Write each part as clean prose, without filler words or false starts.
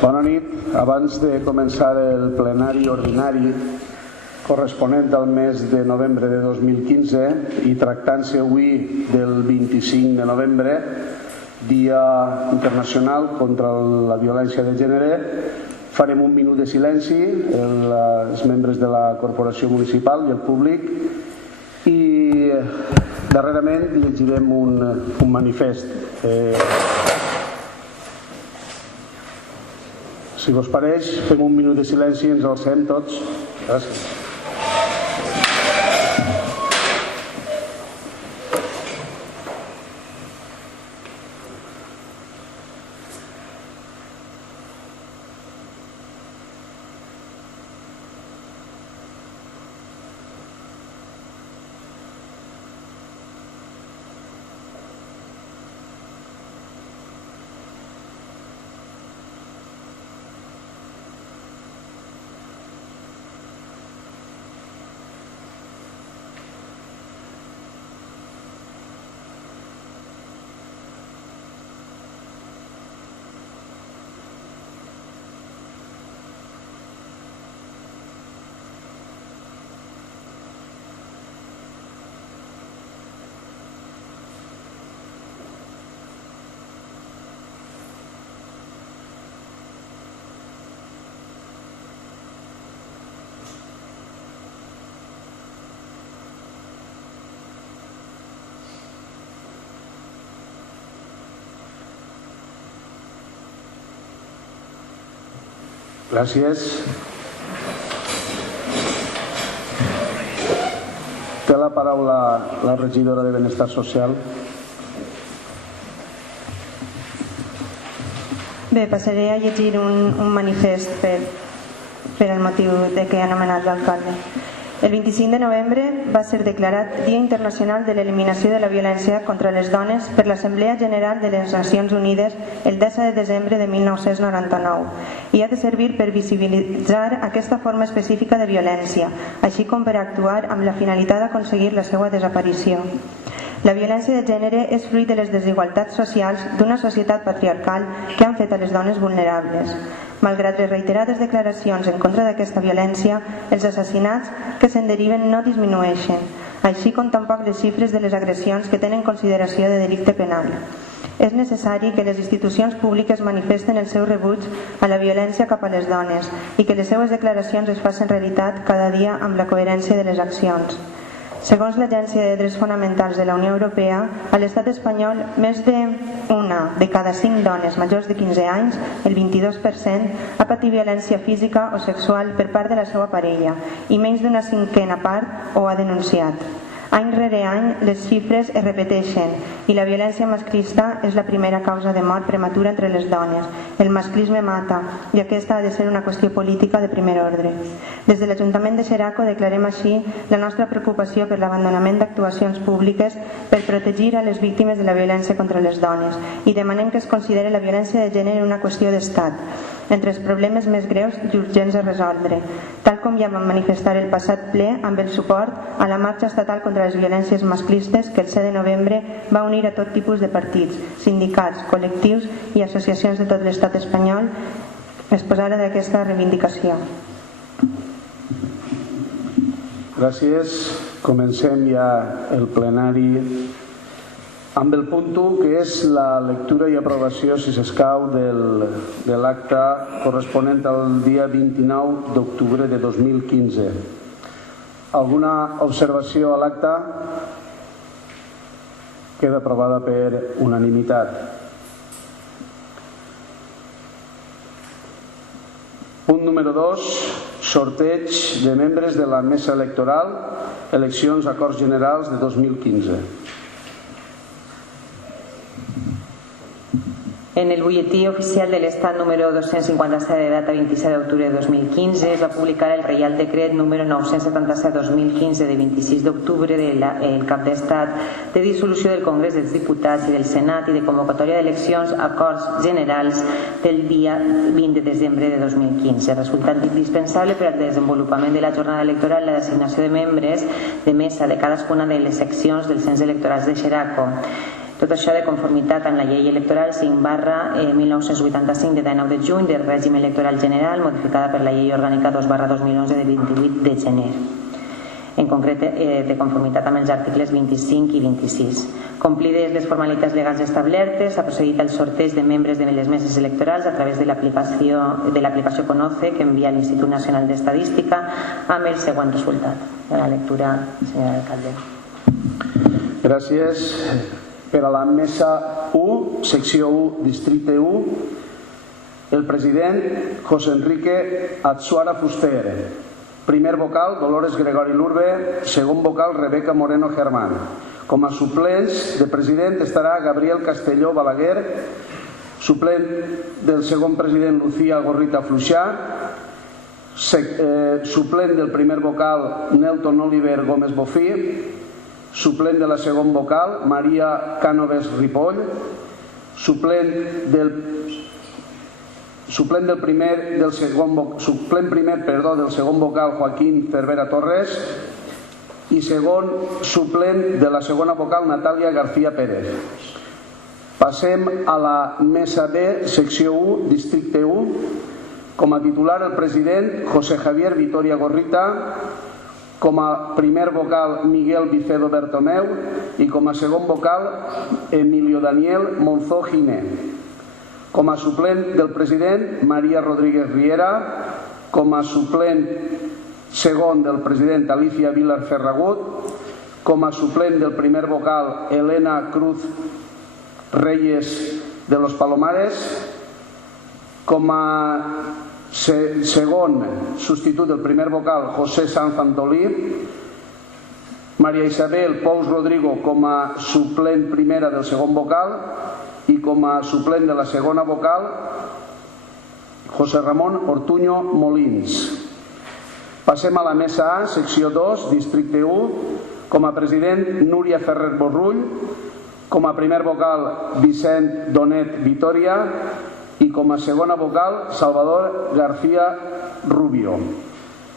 Bona nit. Abans de començar el plenari ordinari corresponent al mes de novembre de 2015 i tractant-se avui del 25 de novembre, Dia Internacional contra la Violència de Gènere, farem un minut de silenci, els membres de la Corporació Municipal i el públic, i darrerament llegirem un manifest. Si vos pareix, fem un minut de silenci i ens alcem tots. Gràcies. Gràcies. Té la paraula la regidora de Benestar Social. Bé, passaré a llegir un manifest per al motiu de que he anomenat l'alcalde. El 25 de novembre va ser declarat Dia Internacional de l'Eliminació de la Violència contra les Dones per l'Assemblea General de les Nacions Unides el 10 de desembre de 1999 i ha de servir per visibilitzar aquesta forma específica de violència, així com per actuar amb la finalitat d'aconseguir la seva desaparició. La violència de gènere és fruit de les desigualtats socials d'una societat patriarcal que han fet a les dones vulnerables. Malgrat les reiterades declaracions en contra d'aquesta violència, els assassinats que se'n deriven no disminueixen, així com tampoc les xifres de les agressions que tenen consideració de delicte penal. És necessari que les institucions públiques manifesten el seu rebuig a la violència cap a les dones i que les seues declaracions es facin realitat cada dia amb la coherència de les accions. Segons l'Agència de Drets Fonamentals de la Unió Europea, a l'estat espanyol, més d'una de cada 5 dones majors de 15 anys, el 22%, ha patit violència física o sexual per part de la seva parella i menys d'una cinquena part ho ha denunciat. Any rere any, les xifres es repeteixen i la violència masclista és la primera causa de mort prematura entre les dones. El masclisme mata i aquesta ha de ser una qüestió política de primer ordre. Des de l'Ajuntament de Xeraco declarem així la nostra preocupació per l'abandonament d'actuacions públiques per protegir a les víctimes de la violència contra les dones i demanem que es consideri la violència de gènere una qüestió d'estat, entre els problemes més greus i urgents a resoldre, tal com ja vam manifestar el passat ple amb el suport a la marxa estatal contra les violències masclistes que el 7 de novembre va unir a tot tipus de partits, sindicats, col·lectius i associacions de tot l'estat espanyol exposada d'aquesta reivindicació. Gràcies. Comencem ja el plenari amb el punt 1, que és la lectura i aprovació, si s'escau, de l'acte corresponent al dia 29 d'octubre de 2015. Alguna observació a l'acte? Queda aprovada per unanimitat. Punt número 2, sorteig de membres de la mesa electoral, eleccions a Corts Generals de 2015. En el butlletí oficial de l'Estat número 257 de data 27 d'octubre de 2015 es va publicar el Reial Decret número 977-2015 de 26 d'octubre del Cap d'Estat de dissolució del Congrés dels Diputats i del Senat i de convocatòria d'eleccions a Corts Generals del dia 20 de desembre de 2015, resultant indispensable per al desenvolupament de la jornada electoral la designació de membres de mesa de cadascuna de les seccions dels cens electorals de Xeraco. Tot això de conformitat amb la llei electoral 5/1985 de 9 de juny del règim electoral general, modificada per la llei orgànica 2/2011 de 28 de gener. En concret, de conformitat amb els articles 25 i 26. Complides les formalitats legals establertes, s'ha procedit al sorteig de membres de les meses electorals a través de l'aplicació Conoce que envia l'Institut Nacional d'Estadística amb el següent resultat. De la lectura, senyora alcalde. Gràcies. Per a la mesa 1, secció 1, districte 1, el president José Enrique Atsuara Fuster. Primer vocal, Dolores Gregori Lurbe. Segon vocal, Rebeca Moreno Germán. Com a suplents de president estarà Gabriel Castelló Balaguer, suplent del segon president Lucía Gorrita Fluixà, suplent del primer vocal Nelton Oliver Gómez Bofí, suplent de la segon vocal Maria Cánovas Ripoll, suplent primer del segon vocal Joaquín Cervera Torres i segon suplent de la segona vocal Natàlia García Pérez. Passem a la mesa B, secció 1, districte 1. Com a titular el president José Javier Vitoria Gorrita, com a primer vocal Miguel Vicedo Bertomeu i com a segon vocal Emilio Daniel Monzó Giner. Com a suplent del president María Rodríguez Riera, com a suplent segon del president Alicia Vilar Ferragut, com a suplent del primer vocal Elena Cruz Reyes de los Palomares, com a segon substitut del primer vocal José Sanz Antolí, María Isabel Pous Rodrigo com a suplent primera del segon vocal i com a suplent de la segona vocal José Ramón Ortuño Molins. Passem a la mesa A, secció 2, districte 1. Com a president Núria Ferrer Borrull, com a primer vocal Vicent Donet Vitoria i com a segona vocal Salvador García Rubio.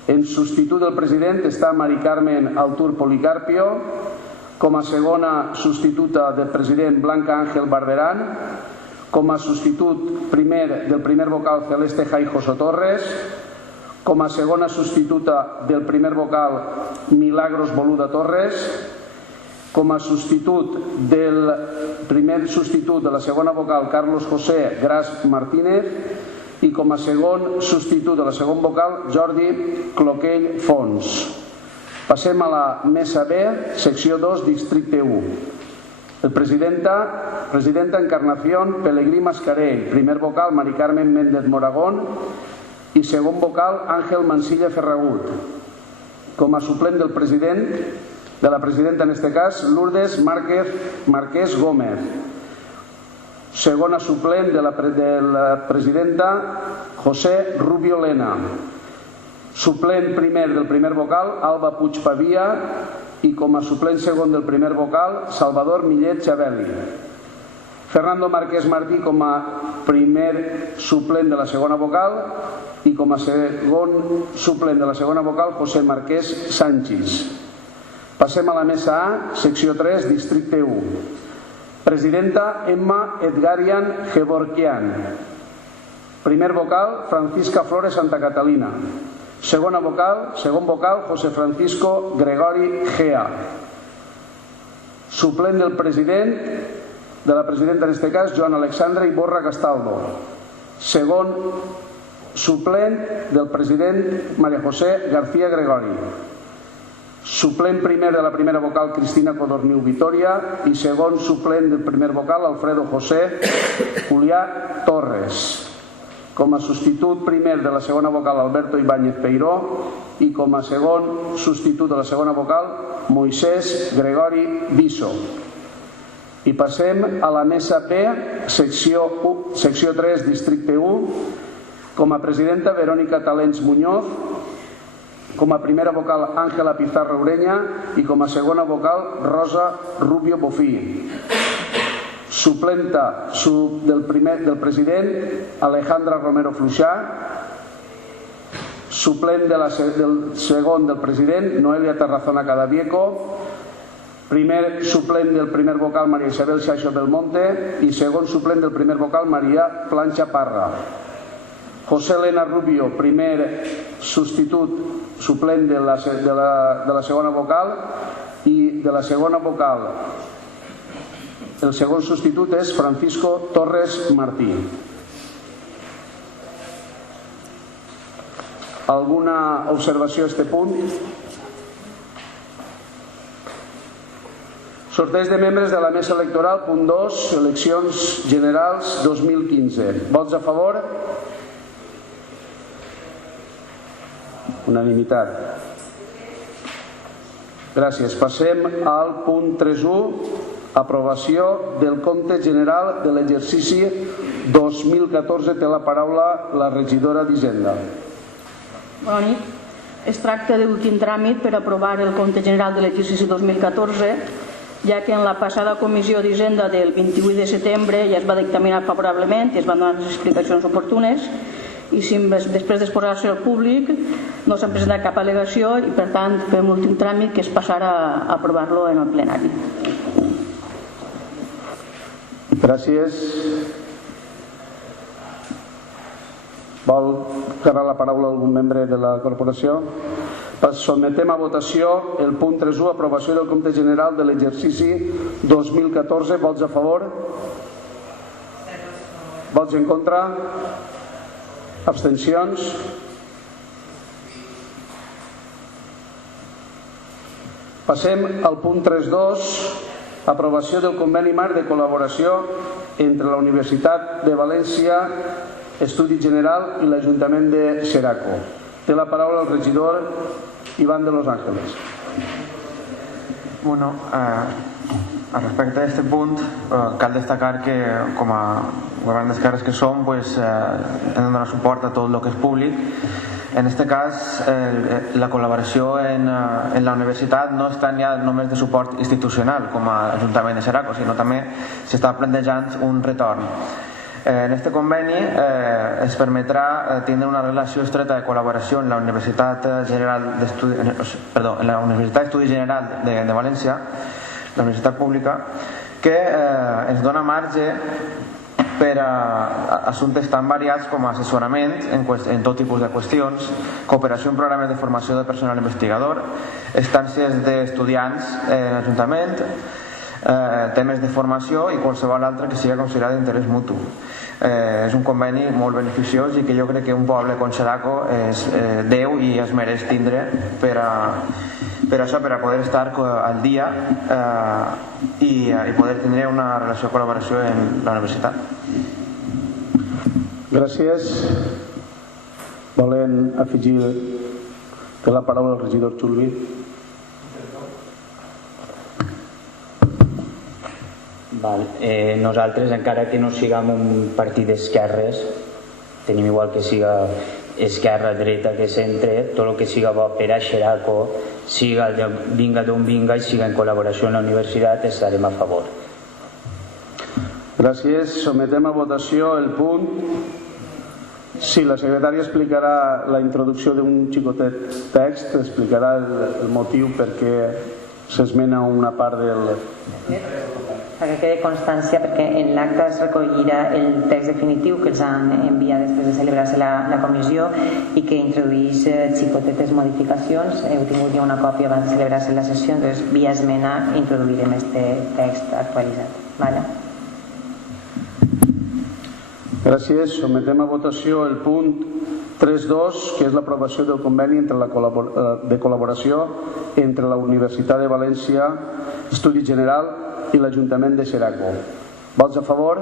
En substitut del president està Mari Carmen Altur Policarpio, com a segona substituta del president Blanca Ángel Barberán, com a substitut del primer vocal Celeste Jaijoso Torres, com a segona substituta del primer vocal Milagros Boluda Torres, com a substitut del primer substitut de la segona vocal Carlos José Gras Martínez i com a segon substitut de la segon vocal Jordi Cloquell Fons. Passem a la mesa B, secció 2, districte 1. El presidenta Encarnación Pelegrí Mascarell, primer vocal Mari Carmen Méndez Moragón i segon vocal Àngel Mansilla Ferragut. Com a suplent del president, de la presidenta en este cas, Lourdes Marqués Gómez. Segona suplent de la presidenta, José Rubio Lena. Suplent primer del primer vocal, Alba Puig Pavia, i com a suplent segon del primer vocal, Salvador Millet Xabeli. Fernando Márquez Martí com a primer suplent de la segona vocal i com a segon suplent de la segona vocal, José Marqués Sánchez. Passem a la mesa A, secció 3, districte 1. Presidenta Emma Edgarian Gevorkian. Primer vocal, Francisca Flores Santa Catalina. Segon vocal, José Francisco Gregori Gea. Suplent del president, de la presidenta en este cas, Joan Alexandre Iborra Castaldo. Segon suplent del president, María José García Gregori. Suplent primer de la primera vocal, Cristina Codorniu Vitoria, i segon suplent del primer vocal, Alfredo José Julià Torres. Com a substitut primer de la segona vocal, Alberto Ibáñez Peiró, i com a segon substitut de la segona vocal, Moisés Gregori Viso. I passem a la mesa B, secció 3, districte 1. Com a presidenta, Verónica Talents Muñoz. Com a primera vocal, Ángela Pizarro Ureña, i com a segona vocal, Rosa Rubio Bofí. Suplenta del president, Alejandra Romero Fluixà. Suplent del segon del president, Noelia Terrazona Cadavieco. Primer suplent del primer vocal María Isabel Xaixo Belmonte i segon suplent del primer vocal María Plancha Parra. José Elena Rubio, primer substitut suplent de la segona vocal, i de la segona vocal el segon substitut és Francisco Torres Martí. Alguna observació a este punt? Sorteig de membres de la mesa electoral, punt 2, eleccions generals 2015. Vots a favor? Unanimitat. Gràcies. Passem al punt 3.1, aprovació del compte general de l'exercici 2014. Té la paraula la regidora d'Hisenda. Bona nit. Es tracta de l'últim tràmit per aprovar el compte general de l'exercici 2014, ja que en la passada comissió d'Hisenda del 28 de setembre ja es va dictaminar favorablement i es van donar les explicacions oportunes, i després d'exposar-se al públic no s'ha presentat cap al·legació i per tant fem l'últim tràmit, que és passar a aprovar-lo en el plenari. Gràcies. Vol agarrar la paraula algun membre de la corporació? Sotmetem a votació el punt 3.1, aprovació del compte general de l'exercici 2014. Vots a favor? Vots en contra? Abstencions? Passem al punt 3.2, aprovació del conveni marc de col·laboració entre la Universitat de València, Estudi General i l'Ajuntament de Xeraco. Té la paraula el regidor Iván de Los Ángeles. Bueno, respecte a este punt, cal destacar que com a govern d'esquerres que som, hem de donar suport a tot el que és públic. En aquest cas, la col·laboració en la universitat no està ja només de suport institucional com a Ajuntament de Xeraco, sinó també s'està plantejant un retorn. En aquest conveni es permetrà tindre una relació estreta de col·laboració en la Universitat Estudi General de València, la Universitat Pública, que ens dona marge per a assumptes tan variats com assessorament en tot tipus de qüestions, cooperació en programes de formació de personal investigador, estàncies d'estudiants en l'Ajuntament, temes de formació i qualsevol altre que sigui considerat d'interès mutu. És un conveni molt beneficiós i que jo crec que un poble com Xeraco es deu i es mereix tindre per a poder estar al dia i poder tindre una relació de col·laboració en la universitat. Gràcies. Volen afegir que la paraula al regidor Xulvi? Nosaltres, encara que no siguem un partit d'esquerres, tenim igual que siga esquerra, dreta, que centre, tot el que siga bo per a Xeraco, siga vinga d'on vinga i siga en col·laboració amb la universitat, estarem a favor. Gràcies. Sometem a votació el punt. Sí, la secretària explicarà la introducció d'un xicotet text, explicarà el motiu per què s'esmena una part del... Perquè quede constància, perquè en l'acte es recollirà el text definitiu que els han enviat després de celebrar-se la comissió i que introdueix xicotetes modificacions. Heu tingut ja una còpia abans de celebrar-se la sessió, doncs via esmena introduirem aquest text actualitzat. Vale? Gràcies. Sometem a votació el punt 3.2, que és l'aprovació del conveni de col·laboració entre la Universitat de València, Estudi General i l'Ajuntament de Xeraco. Vots a favor?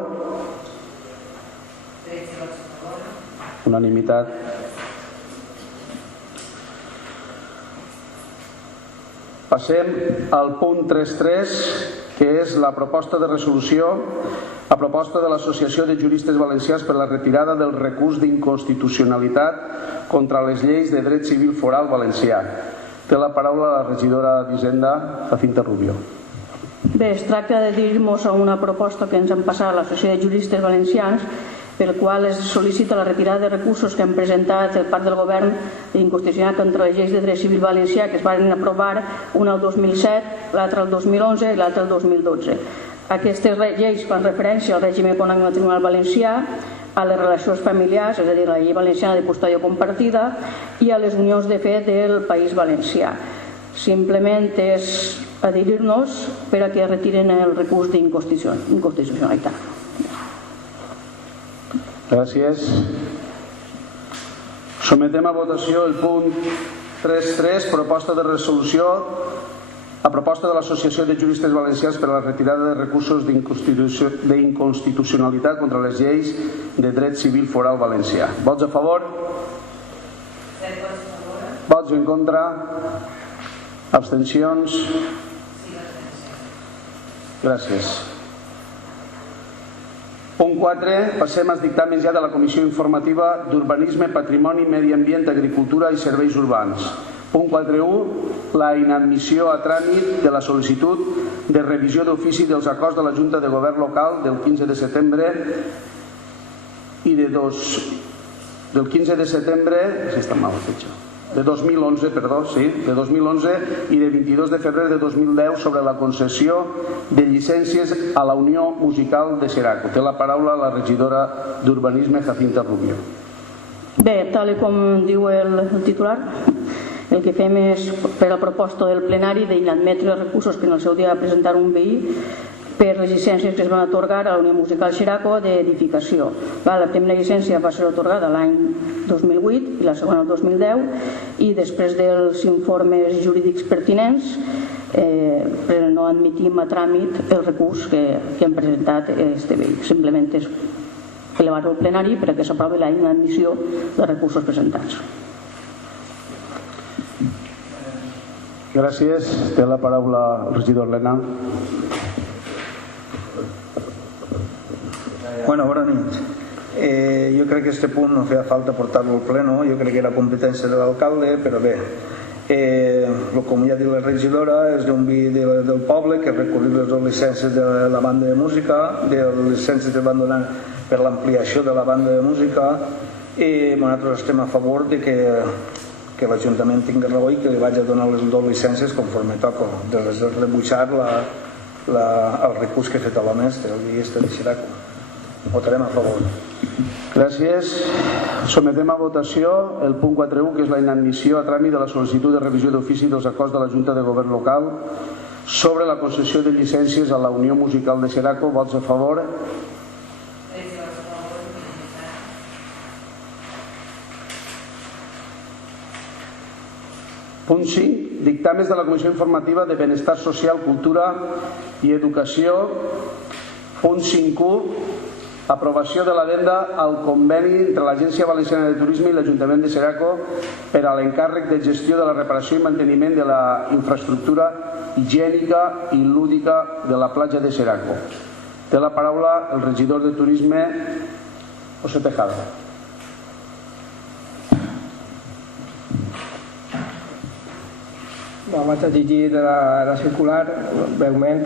Unanimitat. Passem al punt 3.3, que és la proposta de resolució a proposta de l'Associació de Juristes Valencians per la retirada del recurs d'inconstitucionalitat contra les lleis de dret civil foral valencià. Té la paraula la regidora d'Hisenda, Jacinta Rubio. Bé, es tracta de dir-nos a una proposta que ens han passat a l'Associació de Juristes Valencians pel qual es sol·licita la retirada de recursos que han presentat per part del govern d'inconstitucionalitat contra les lleis de dret civil valencià que es van aprovar, una el 2007, l'altra el 2011 i l'altra el 2012. Aquestes lleis fan referència al règim econòmic del Tribunal Valencià, a les relacions familiars, és a dir, la llei valenciana de custòdia compartida, i a les unions de fe del País Valencià. Simplement és adherir-nos per a que retiren el recurs d'inconstitucionalitat. Gràcies. Sometem a votació el punt 3.3, proposta de resolució a proposta de l'Associació de Juristes Valencians per a la retirada de recursos d'inconstitucionalitat contra les lleis de dret civil foral valencià. Vots a favor? Vots en contra? Abstencions? Gràcies. Punt 4. Passem als dictàmens ja de la Comissió Informativa d'Urbanisme, Patrimoni, Medi Ambient, Agricultura i Serveis Urbans. Punt 4.1. La inadmissió a tràmit de la sol·licitud de revisió d'ofici dels acords de la Junta de Govern Local del 15 de setembre i del 15 de setembre de 2011, de 2011 i de 22 de febrer de 2010 sobre la concessió de llicències a la Unió Musical de Xeraco. Té la paraula la regidora d'Urbanisme, Jacinta Rubio. Bé, tal com diu el titular, el que fem és, per a proposta del plenari, d'inadmetre els recursos que en el seu dia va presentar un veí per les llicències que es van atorgar a la Unió Musical Xeraco d'edificació. La primera llicència va ser atorgada l'any 2008 i la segona el 2010, i després dels informes jurídics pertinents no admitim a tràmit el recurs que han presentat este veí. Simplement és elevar-ho al plenari perquè s'aprovi la inadmissió dels recursos presentats. Gràcies. Té la paraula el regidor Lena. Bona nit. Jo crec que este punt no feia falta portar-lo al pleno, jo crec que era competència de l'alcalde, però bé, com ja ha dit la regidora, és d'un vi del poble que recorri les dues llicències de la banda de música, de les llicències que van donar per l'ampliació de la banda de música, i nosaltres estem a favor de que l'Ajuntament tingui raó i que li vagi a donar les dues llicències conforme toca, de rebutjar el recurs que ha fet a la mestra, el guiesta de Xeraco. Votarem a favor. Gràcies. Sometem a votació el punt 4.1, que és la inadmissió a tràmit de la sol·licitud de revisió d'ofici dels acords de la Junta de Govern Local sobre la concessió de llicències a la Unió Musical de Xeraco. Vots a favor? Punt 5. Dictàmens de la Comissió Informativa de Benestar Social, Cultura i Educació. Punt 5.1. Aprovació de l'addenda al conveni entre l'Agència Valenciana de Turisme i l'Ajuntament de Xeraco per a l'encàrrec de gestió de la reparació i manteniment de la infraestructura higiènica i lúdica de la platja de Xeraco. Té la paraula el regidor de Turisme, José Tejada. Vaig a llegir la circular breument.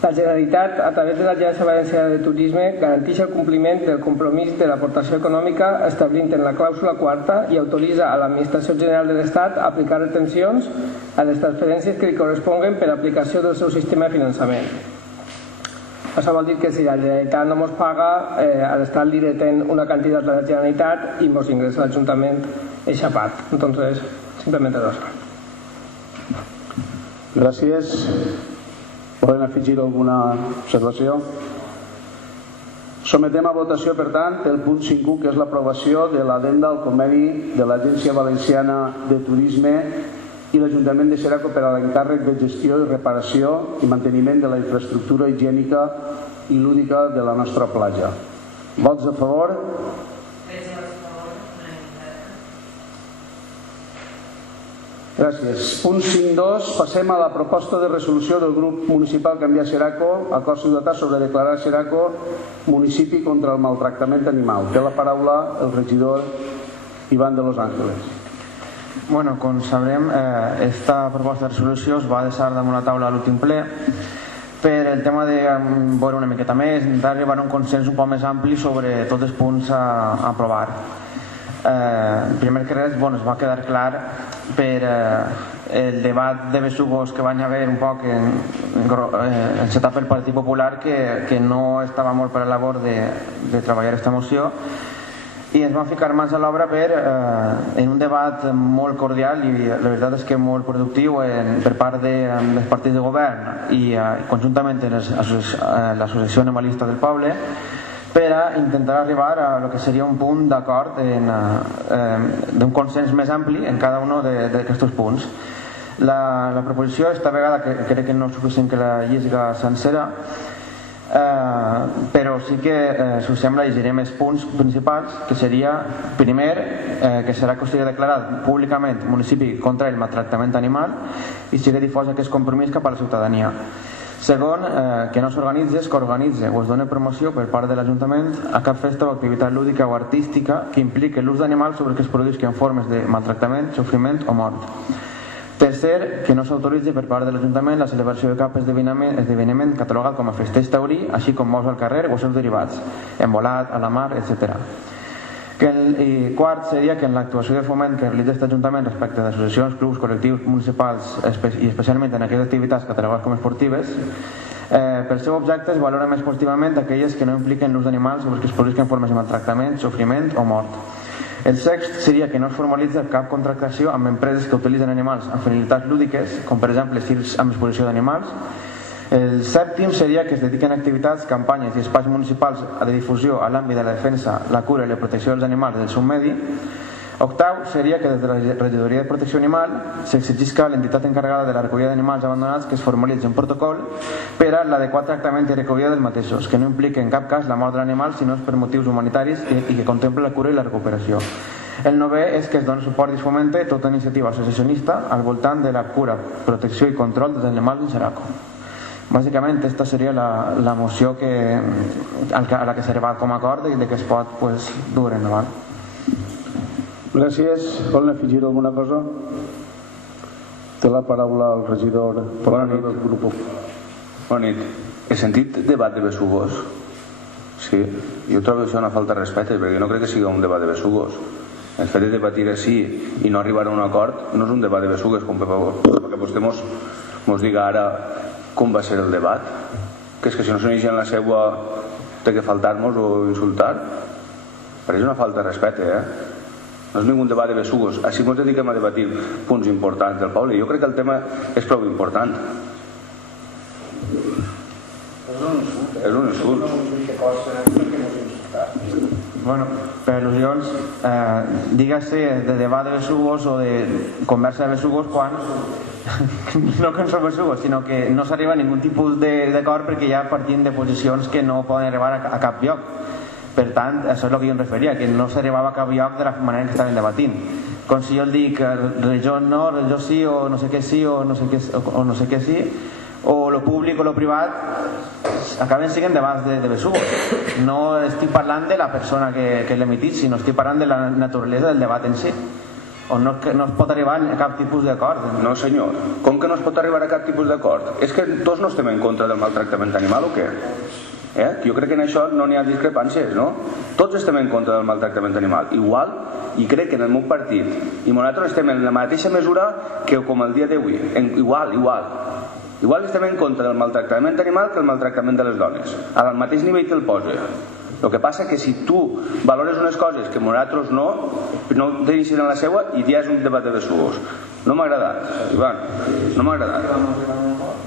La Generalitat, a través de l'Agència Valenciana de Turisme, garanteix el compliment del compromís de l'aportació econòmica establint en la clàusula quarta i autoritza a l'Administració General de l'Estat a aplicar retencions a les transferències que li corresponguen per aplicació del seu sistema de finançament. Això vol dir que si la Generalitat no ens paga, l'Estat li retén una quantitat a la Generalitat i ens ingressa a l'Ajuntament eixa part. Entonces, simplement és això. Gràcies. Volen afegir alguna observació? Sometem a votació, per tant, el punt 5.1, que és l'aprovació de l'addenda al conveni de l'Agència Valenciana de Turisme i l'Ajuntament de Xeraco per a l'encàrrec de gestió i reparació i manteniment de la infraestructura higiènica i lúdica de la nostra platja. Vots a favor? Gràcies. Punt 5.2. Passem a la proposta de resolució del grup municipal Canviar Xeraco, acord ciutadà sobre declarar Xeraco municipi contra el maltractament animal. Té la paraula el regidor Iván de Los Ángeles. Bueno, com sabrem, esta proposta de resolució es va deixar damunt la taula a l'últim ple per el tema de veure una miqueta més, intentar arribar a un consens un poc més ampli sobre tots els punts a aprovar. Primer que res, es va quedar clar per el debat de besugos que van haver un poc encetat pel Partit Popular que no estava molt per a la labor de treballar aquesta moció, i ens vam ficar mans a l'obra en un debat molt cordial i la veritat és que molt productiu per part dels partits de govern i conjuntament amb l'Associació Animalista del Poble, per a intentar arribar a lo que seria un punt d'acord d'un consens més ampli en cada un d'aquests punts. La proposició, esta vegada, que crec que no és suficient que la llisga sencera, però sí que si us sembla llegirem els punts principals, que seria, primer, que serà que sigui declarat públicament municipi contra el maltractament animal i sigui difós aquest compromís cap a la ciutadania. Segon, que no s'organitzi, que organitzi o es doni promoció per part de l'Ajuntament a cap festa o activitat lúdica o artística que impliqui l'ús d'animals sobre que es produïsqui en formes de maltractament, sofriment o mort. Tercer, que no s'autoritzi per part de l'Ajuntament la celebració de cap esdeveniment catalogat com a festeig taurí, així com morts al carrer o seus derivats, en volat, a la mar, etc. I quart seria que en l'actuació de foment que realitza aquest Ajuntament respecte d'associacions, clubs, col·lectius municipals i especialment en aquestes activitats catalogades com esportives, pel seu objecte es valora més positivament aquelles que no impliquen l'ús d'animals sobre que es produïsquen formes de maltractament, sofriment o mort. El sext seria que no es formalitza cap contractació amb empreses que utilitzen animals amb finalitats lúdiques, com per exemple circs amb exposició d'animals. El sèptim seria que es dediquen activitats, campanyes i espais municipals de difusió a l'àmbit de la defensa, la cura i la protecció dels animals del seu medi. Octau seria que des de la Regidoria de Protecció Animal s'exigisca a l'entitat encarregada de la recollida d'animals abandonats que es formalitzi un protocol per a l'adequat tractament i recollida dels mateixos, que no impliqui en cap cas la mort de l'animal sinó per motius humanitaris i que contempli la cura i la recuperació. El novè és que es doni suport i es fomente tota iniciativa associacionista al voltant de la cura, protecció i control dels animals en Xeraco. Bàsicament, aquesta seria la moció a la que s'ha arribat com a acord i que es pot dur endavant. Gràcies. Volen afegir alguna cosa? Té la paraula el regidor del grup. Bona nit. He sentit debat de besugos. Sí, jo trobo això una falta de respecte, perquè no crec que sigui un debat de besugos. El fet de debatir així i no arribar a un acord no és un debat de besugos, com perquè vostè mos diga ara com va ser el debat. Que és que si no s'uneix en la seva té que faltar-nos o insultar. Pareix una falta de respecte, No és ningú debat de besugos. Així ens dediquem a debatir punts importants del poble. Jo crec que el tema és prou important. És un insult. Bueno, per al·lusions, dígase de debat de besugos o de conversa de besugos quan no que no són besugos, sinó que no s'arriba a ningun tipus d'acord perquè ja partint de posicions que no poden arribar a cap lloc. Per tant, això és el que jo em referia, que no s'arribava a cap lloc de la manera que estaven debatint. Com si jo el dic religió no, religió sí, o no sé què sí, o no sé què sí, o lo públic o lo privat, acaben sent debats de besugos. No estic parlant de la persona que l'emitit, sinó estic parlant de la naturalesa del debat en si, on no es pot arribar a cap tipus d'acord. No, senyor. Com que no es pot arribar a cap tipus d'acord? És que tots no estem en contra del maltractament animal o què? Jo crec que en això no n'hi ha discrepàncies, no? Tots estem en contra del maltractament animal igual, i crec que en el meu partit i nosaltres estem en la mateixa mesura que com el dia d'avui, igual estem en contra del maltractament animal que el maltractament de les dones, al mateix nivell que el posa. El que passa que si tu valores unes coses que nosaltres no t'iniciïn en la seva i ja és un debat de besugos. No m'ha agradat, Ivan, no m'ha agradat.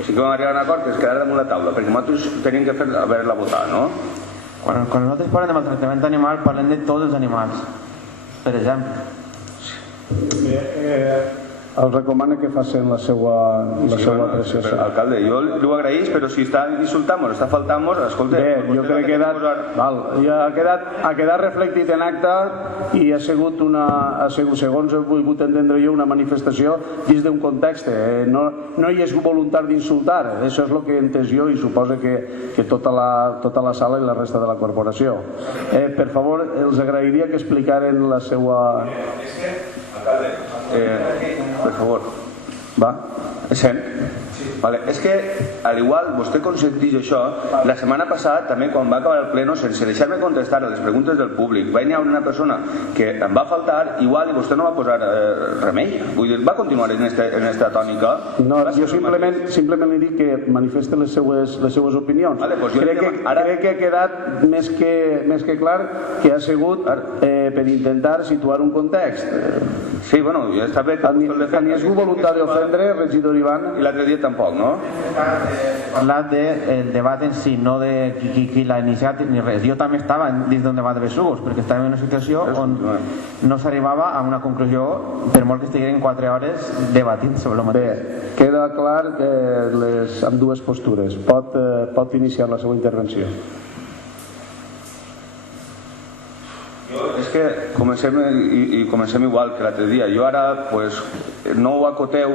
Sí que vam arribar a un acord que es quedara damunt la taula, perquè nosaltres tenim que haver-la votar, no? Quan nosaltres parlem de maltractament animal, parlem de tots els animals, per exemple. Els recomana que facin la seva apreciació. Alcalde, jo li ho agraeix, però si està insultant-nos, està faltant-nos, escolta... Bé, jo crec que ha quedat reflectit en acte i ha sigut segons he volgut entendre jo, una manifestació dins d'un context. No hi és voluntat d'insultar, això és el que he entès jo i suposo que tota la sala i la resta de la corporació. Per favor, els agrairia que explicaren la seva... Alcalde, per favor. Va? Sent? Vale. És que, al igual, vostè consenteix això. La setmana passada, també, quan va acabar el pleno, sense deixar-me contestar a les preguntes del públic, va venir una persona que em va faltar, igual, i vostè no va posar remei. Vull dir, va continuar en esta tònica. No, jo simplement li dic que manifeste les seues opinions. Vale, pues crec que ha quedat més que clar que ha sigut per intentar situar un context. Sí, bueno, ja està bé que... Ni ha sigut voluntat d'ofendre, regidor Ivan. I l'altre dia tampoc, no? Parlat del debat en si, no de qui l'ha iniciat ni res. Jo també estava dins d'un debat de besugos, perquè estàvem en una situació on no s'arribava a una conclusió, per molt que estiguin 4 hores debatint sobre el mateix. Bé, queda clar amb dues postures. Pot iniciar la seva intervenció. És que comencem igual que l'altre dia. Jo ara, pues, no ho acoteu,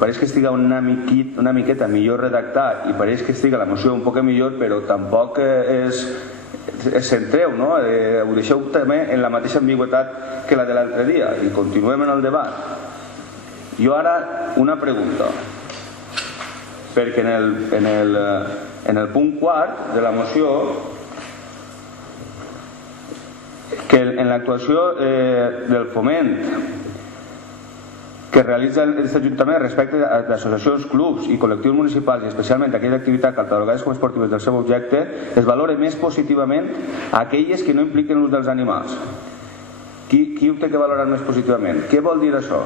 pareix que estiga una miqueta millor redactat i pareix que estiga la moció un poc millor, però tampoc es centreu, no? Ho deixeu també en la mateixa ambigüitat que la de l'altre dia i continuem en el debat. Jo ara una pregunta, perquè en el punt 4 de la moció, que en l'actuació del foment que realitza aquest Ajuntament respecte d'associacions, clubs i col·lectius municipals, i especialment aquelles activitats catalogades com esportives del seu objecte, es valora més positivament aquelles que no impliquen l'ús dels animals. Qui ho té que valorar més positivament? Què vol dir això?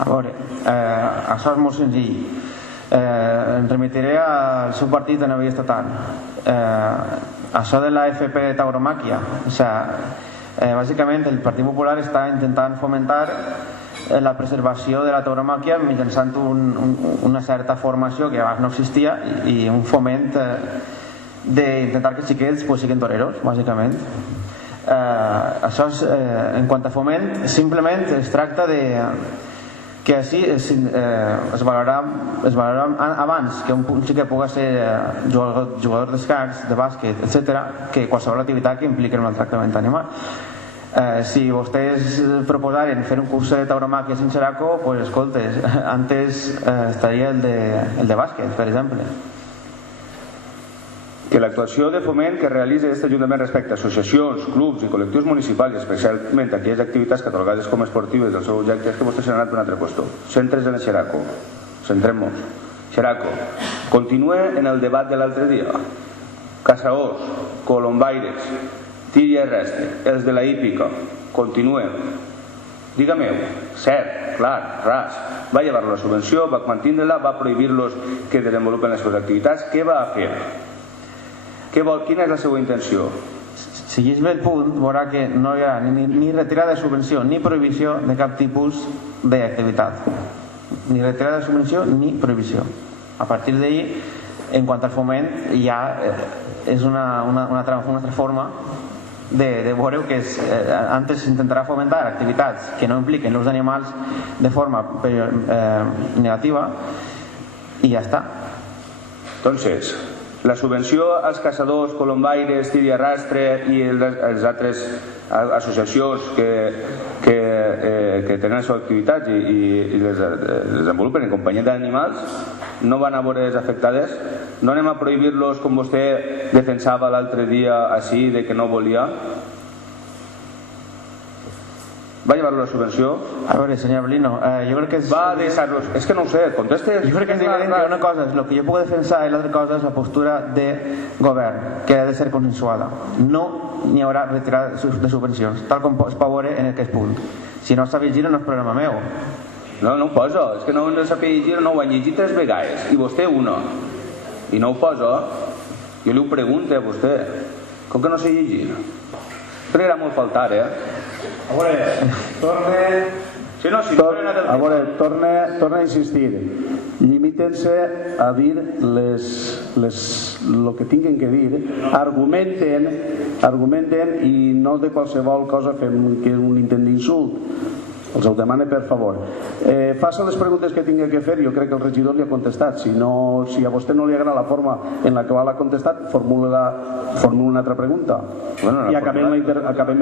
A veure, això és molt senzill. Em remitiré al seu partit en avui estatal. Això de la FP de tauromàquia, o sea, bàsicament el Partit Popular està intentant fomentar la preservació de la tauromàquia mitjançant una certa formació que abans no existia i un foment d'intentar que els xiquets pues, siguin toreros, bàsicament. Això és, en quant a foment, simplement es tracta de que així es valorarà abans que un xiquet pugui ser jugador d'escacs, de bàsquet, etc., que qualsevol activitat que impliqui el maltractament animal. Si vostès proposaren fer un curs de tauromàquia sin xeraco, pues escoltes, antes estaria el de bàsquet, per exemple. Que l'actuació de foment que realitza aquest Ajuntament respecte a associacions, clubs i col·lectius municipals, especialment aquelles activitats catalogades com esportives del seu objecte, és que vostè s'ha anat per un altre lloc. Centres en el xeraco. Centrem-nos. Xeraco. Continua en el debat de l'altre dia. Caçadors, colombaires, tir i arrastre, els de la hípica. Continuem. Digue-m'ho. Cert, clar, ras. Va llevar la subvenció, va mantindre-la, va prohibir-los que desenvolupen les seves activitats. Què va a fer? Quina és la seva intenció? Si llegeix bé el punt, veurà que no hi ha ni retirada de subvenció ni prohibició de cap tipus d'activitat. Ni retirada de subvenció ni prohibició. A partir d'ahí, en quant al foment, ja és una altra forma de veure que antes s'intentarà fomentar activitats que no impliquen l'ús d'animals de forma negativa i ja està. Entonces, la subvenció als caçadors, colombaires, tir i arrastre i les altres associacions que tenen les seves activitats i les desenvolupen en companyia d'animals no van a veure afectades. No anem a prohibir-los com vostè defensava l'altre dia així de que no volia. Va llevar la subvenció? A veure, senyor Avelino, jo crec que és... Va deixar-los... És que no ho sé, conteste... Jo crec que és diferent que una cosa és el que jo puc defensar i l'altra cosa és la postura de govern, que ha de ser consensuada. No n'hi haurà retirada de subvencions, tal com es pot veure en aquest punt. Si no s'ha llegit no és problema meu. No ho poso, és que no s'ha llegit, no ho han llegit 3 vegades, i vostè una. I no ho poso, jo li ho pregunto a vostè. Com que no s'ha llegit? Crec que era molt faltar, A veure, torna a insistir. Limítense a dir el que tinguin que dir, argumenten i no de qualsevol cosa fem que un intent d'insult. Els ho demane, per favor. Faça les preguntes que tingui que fer. Jo crec que el regidor li ha contestat. Si a vostè no li agrada la forma en la que l'ha contestat, formula una altra pregunta. I acabem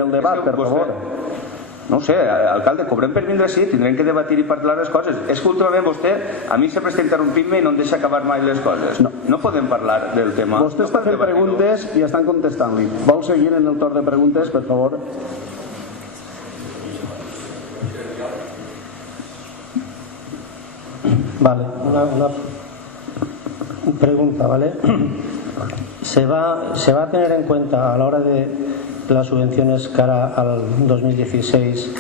el debat, per favor. no ho sé, alcalde, cobrem per vindre així, tindrem que debatir i parlar les coses. És que últimament vostè a mi sempre està interrompint-me i no em deixa acabar mai les coses. No podem parlar del tema. Vostè està fent preguntes i estan contestant-li. Vol seguir en el torn de preguntes, per favor? Vale, una pregunta, ¿vale? ¿Se va a tener en cuenta a la hora de las subvenciones cara al 2016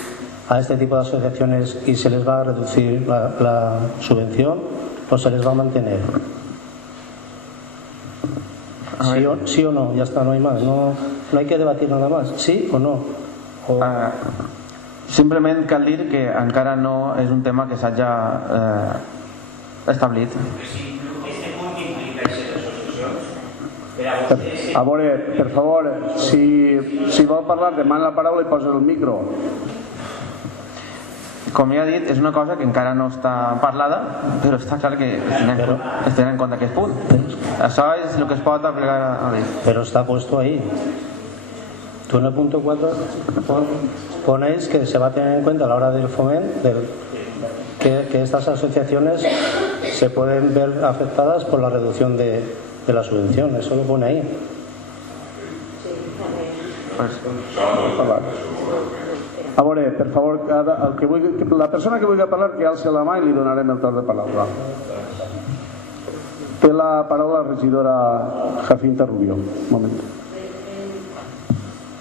a este tipo de asociaciones y se les va a reducir la subvención o se les va a mantener? Sí o no, ya está, no hay más, no hay que debatir nada más, sí o no. Simplement cal dir que encara no és un tema que s'hagi establit. A veure, per favor, si vol parlar, demana la paraula i posa el micro. Com ja he dit, és una cosa que encara no està parlada, però està clar que es tenen en compte aquest punt. Això és el que es pot aplicar a dir. Pero está puesto ahí. Tú en el punto 4 ponéis que se va a tener en cuenta a la hora del fomento que estas asociaciones se pueden ver afectadas por la reducción de la subvención. Eso lo pone ahí. A veure, per favor, la persona que vulgui parlar que alci la mà i li donarem el torn de paraula. Té la paraula la regidora Jacinta Rubio. Un moment.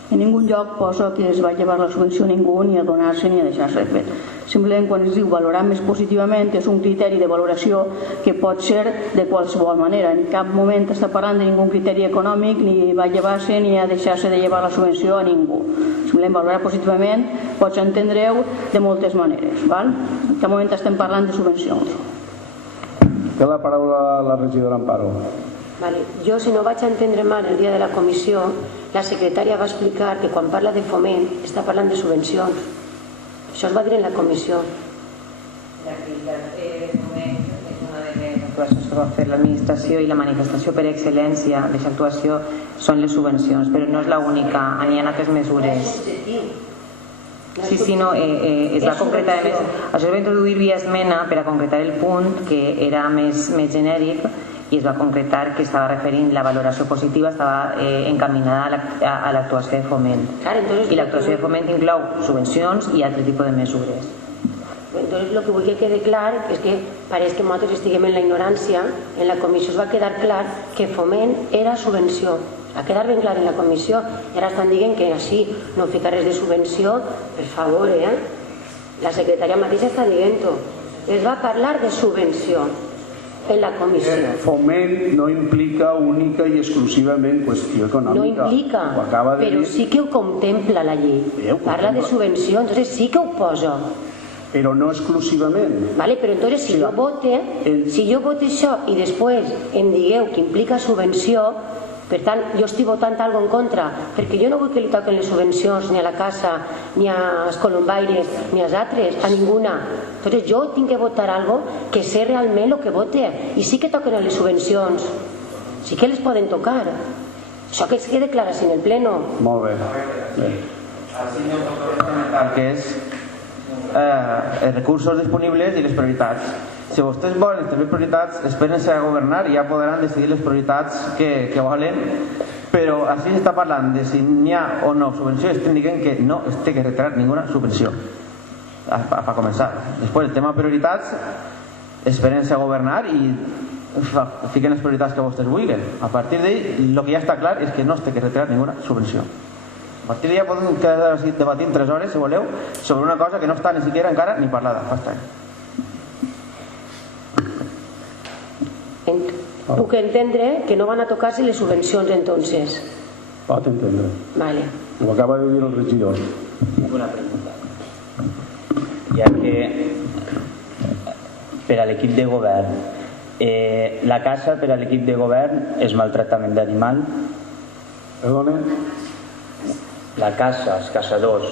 En ningún lloc posa que es va llevar la subvenció a ningú, ni a donar-se ni a deixar-se de fer. Simplement quan es diu valorar més positivament és un criteri de valoració que pot ser de qualsevol manera. En cap moment està parlant de ningú criteri econòmic, ni va llevar-se ni a deixar-se de llevar la subvenció a ningú. Simplement valorar positivament pots entendre-ho de moltes maneres. Val? En cap moment estem parlant de subvencions. Té la paraula la regidora Amparo. Vale. Jo, si no vaig entendre mal el dia de la comissió, la secretària va explicar que quan parla de foment està parlant de subvencions. Això es va dir en la comissió. L'activitat de foment és una de les actuacions que va fer l'administració i la manifestació per excel·lència d'aquesta actuació són les subvencions, però no és l'única, n'hi ha altres mesures. Sí, no, es va concretar, això es va introduir via esmena per a concretar el punt que era més genèric i es va concretar que estava referint la valoració positiva, estava encaminada a l'actuació de foment. I l'actuació de foment inclou subvencions i altre tipus de mesures. Entonces, lo que vull que quede clar és que pareix que nosaltres estiguem en la ignorància. En la comissió es va quedar clar que foment era subvenció. Va quedar ben clar en la comissió. I ara estan dient que així no fica res de subvenció. Per favor, la secretària mateixa està dient-ho. Es va parlar de subvenció en la comissió. Foment no implica única i exclusivament qüestió econòmica. No implica, però sí que ho contempla la llei. Parla de subvenció, entonces sí que ho posa. Però no exclusivament. Vale, però entonces si jo voto això i després em digueu que implica subvenció, per tant, jo estic votant alguna cosa en contra, perquè jo no vull que li toquen les subvencions ni a la casa, ni als colombaires, ni als altres, a ninguna. Entonces jo tinc que votar alguna cosa que sé realment el que vote. I sí que toquen les subvencions, sí que les poden tocar. Això que es quede clar en el pleno. Molt bé. El que és els recursos disponibles i les prioritats. Si vostès volen també prioritats, esperen-se a governar i ja podran decidir les prioritats que volen, però així s'està parlant de si n'hi ha o no subvenció, estem dient que no es té que retirar ninguna subvenció per començar. Després el tema de prioritats, esperen-se a governar i fiquen les prioritats que vostès vulguin. A partir d'ahí, el que ja està clar és que no es té que retirar ninguna subvenció. A partir d'ahí ja podem quedar debatint 3 hores, si voleu, sobre una cosa que no està ni siquiera encara ni parlada. Puc entendre que no van a tocar-se les subvencions entonces. Pot entendre. Vale. Ho acaba de dir el regidor. Una pregunta. Ja que per a l'equip de govern la casa per a l'equip de govern és maltractament d'animal? Perdone? La casa, els caçadors,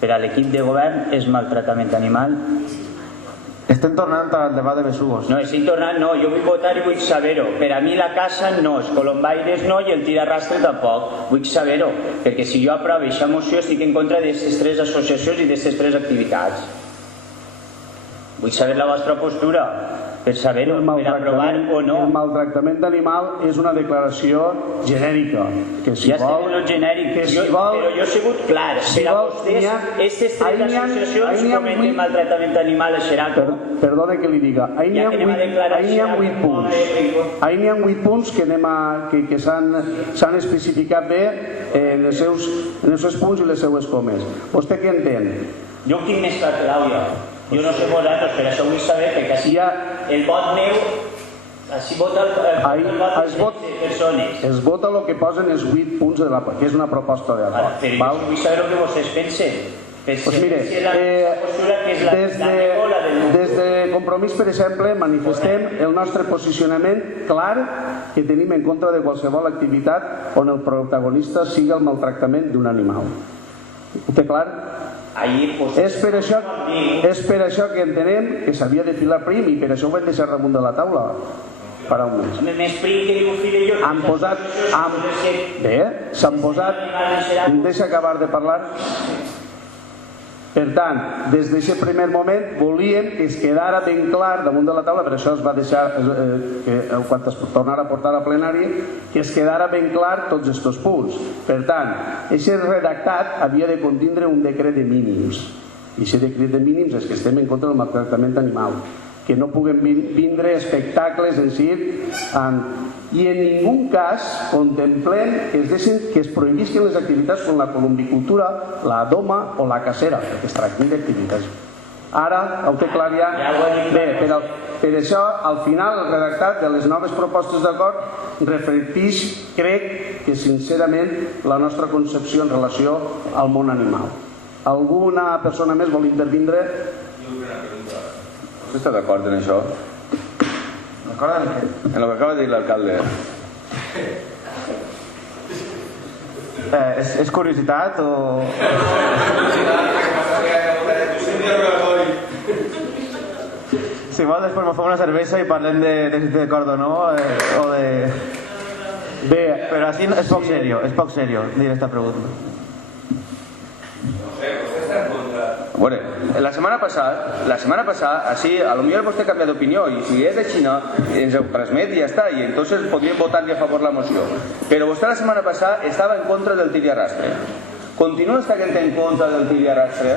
per a l'equip de govern és maltractament d'animal? Estem tornant al debat de besugos. No, estem tornant, no, jo vull votar i vull saber-ho. Per a mi la casa no, els colombaires no i el tirarrastre tampoc. Vull saber-ho, perquè si jo aprovo aquesta moció estic en contra d'aquestes 3 associacions i d'aquestes 3 activitats. Vull saber la vostra postura, per saber-ho, per aprovar o no. El maltractament animal és una declaració genèrica. Que si ja vol, estem en el genèric, que si però vol, jo he sigut clar. si Per a vol, vostès, aquestes 3 associacions cometen maltractament animal a Xeraco. Perdone que li diga, ahir n'hi ha 8 punts. Ahir n'hi ha 8 punts que s'han especificat bé en els seus punts i les seues comes. Vostè què entén? Jo ho tinc més clar que l'Àudia. Jo no sé vosaltres, per això vull saber, perquè així el vot meu, així vota el vot de persones. Es vota el que posen els 8 punts, que és una proposta d'acord. Però jo vull saber el que vostès pensen. Pues mire, des de Compromís, per exemple, manifestem el nostre posicionament clar que tenim en contra de qualsevol activitat on el protagonista sigui el maltractament d'un animal. Ho té clar? És per això que entenem que s'havia de filar prim i per això ho vam deixar damunt de la taula per un mes. Més prim que diu filer jo. S'han posat... Deixa acabar de parlar. Per tant, des d'aquest primer moment volíem que es quedara ben clar damunt de la taula, per això es va deixar, quan es tornara a portar a plenari, que es quedara ben clar tots aquests punts. Per tant, aquest redactat havia de contindre un decret de mínims. I aquest decret de mínims és que estem en contra del maltractament animal, que no puguen vindre espectacles en circ i en ningú cas contemplem que es prohibisquen les activitats com la columbicultura, la doma o la cacera, perquè es tracten d'activitats. Ara, ho té clar ja? Bé, per això, al final, el redactat de les noves propostes d'acord reflecteix, crec que sincerament, la nostra concepció en relació al món animal. Alguna persona més vol intervindre? Vostè està d'acord en això? En el que acaba de dir l'alcalde. És curiositat o... Si vol, després me fem una cervesa i parlem de si estic d'acord o no, o de... Bé, però així és poc serio dir aquesta pregunta. Bueno, la setmana passada, així, a lo millor vostè canvia d'opinió i si és de Xina, ens ho transmet i ja està, i entonces podríem votar-li a favor la moció. Però vostè la setmana passada estava en contra del tir i arrastre. Continua estant en contra del tir i arrastre?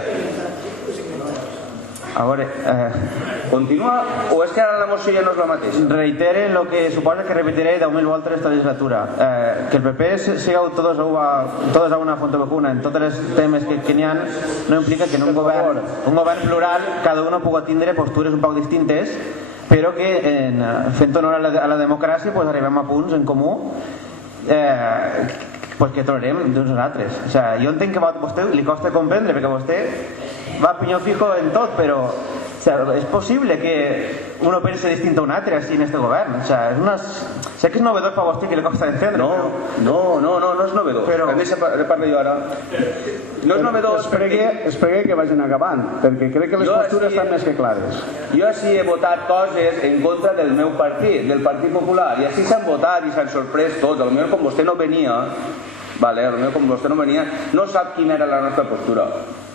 A veure... Continua o és que ara la moció ja no és la mateixa? Reitere el que suposa que repetiré 10.000 voltes esta legislatura. Que el PP siga todos a una fonte vacuna en tots els temes que n'hi ha no implica que en un govern plural cada uno pugui tindre postures un poc distintes, però que fent honor a la democràcia pues arribem a punts en comú pues que trobarem d'uns altres. O sea, jo entenc que a vostè li costa comprendre perquè vostè va a pinyó fijo en tot, però és possible que uno pense distint a un altre així en este govern. O sea, sé que és novedós per vostè que li costa d'entendre. No és novedós. També le parlo jo ara. No és novedós perquè... Espero que vagin acabant, perquè crec que les postures estan més que clares. Jo així he votat coses en contra del meu partit, del Partit Popular, i així s'han votat i s'han sorprès tots. Potser com vostè no venia, no sap quina era la nostra postura.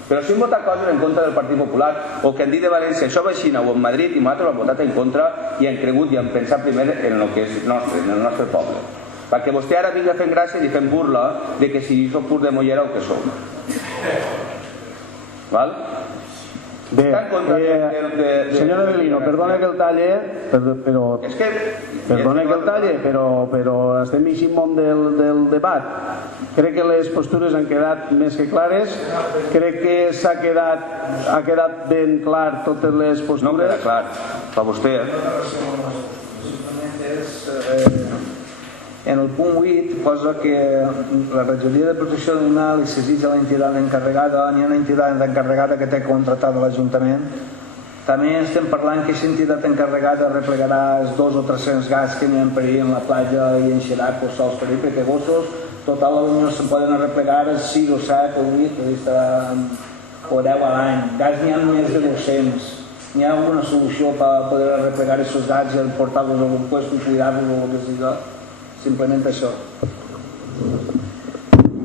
Però si hem votat coses en contra del Partit Popular o que han dit de València, això va així, o en Madrid, i nosaltres hem votat en contra i hem cregut i hem pensat primer en el que és nostre, en el nostre poble. Perquè vostè ara vinga fent gràcia i fent burla de que si soc pur de mollera o que som. Val? Bé, senyor Avelino, perdona que el talle, però estem així món del debat. Crec que les postures han quedat més que clares, crec que ha quedat ben clar totes les postures. No queda clar, per vostè. En el punt 8 posa que la regidoria de protecció animal i s'exige a l'entitat encarregada, n'hi ha una entitat encarregada que té contratat a l'Ajuntament. També estem parlant que aquesta entitat encarregada replegarà els 200 o 300 gats que n'hi ha per ahir en la platja i en Xeraco sols per ahir, perquè gossos total a l'Unió se poden arreplegar 6 o 7 o 8 o 10 a l'any. Gats n'hi ha més de 200. ¿Hi ha alguna solució per poder arreplegar aquests gats i portar-los a un puesto i cuidar-los o el que sigui? Simplement això.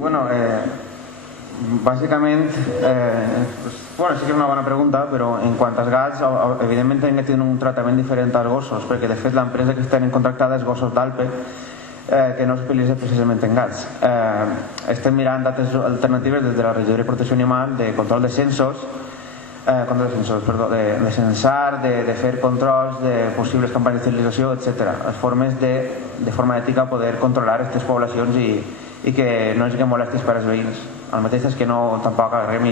Bueno, bàsicament, bueno, sí que és una bona pregunta, però en quant als gats, evidentment hem de tenir un tractament diferent als gossos, perquè de fet l'empresa que tenen contractada és Gossos d'Alpe, que no s'utilitza precisament en gats. Estem mirant altres alternatives des de la regidoria de protecció animal, de control de censos, de censar, de fer controls de possibles campanyes d'esterilització, etc. Les formes de forma ètica poder controlar aquestes poblacions i que no siguin molestis per als veïns. El mateix és que no tampoc agarrem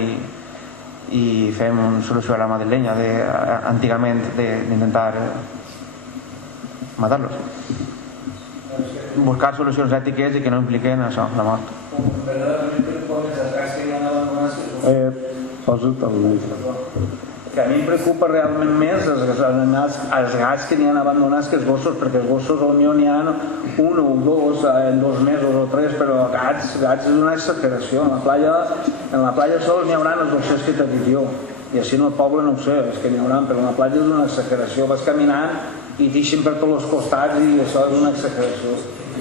i fem una solució a la madrilenya antigament d'intentar matar-los. Buscar solucions ètiques i que no impliquen això, la mort. Que a mi em preocupa realment més els gats que n'hi ha abandonats que els gossos, perquè els gossos potser n'hi ha un o dos en 2 mesos o 3, però gats és una exageració. En la playa sols n'hi haurà els 200 que t'he dit jo, i així en el poble no ho sé, és que n'hi haurà, però en la playa és una exageració. Vas caminant i t'ixen per tots els costats i això és una exageració.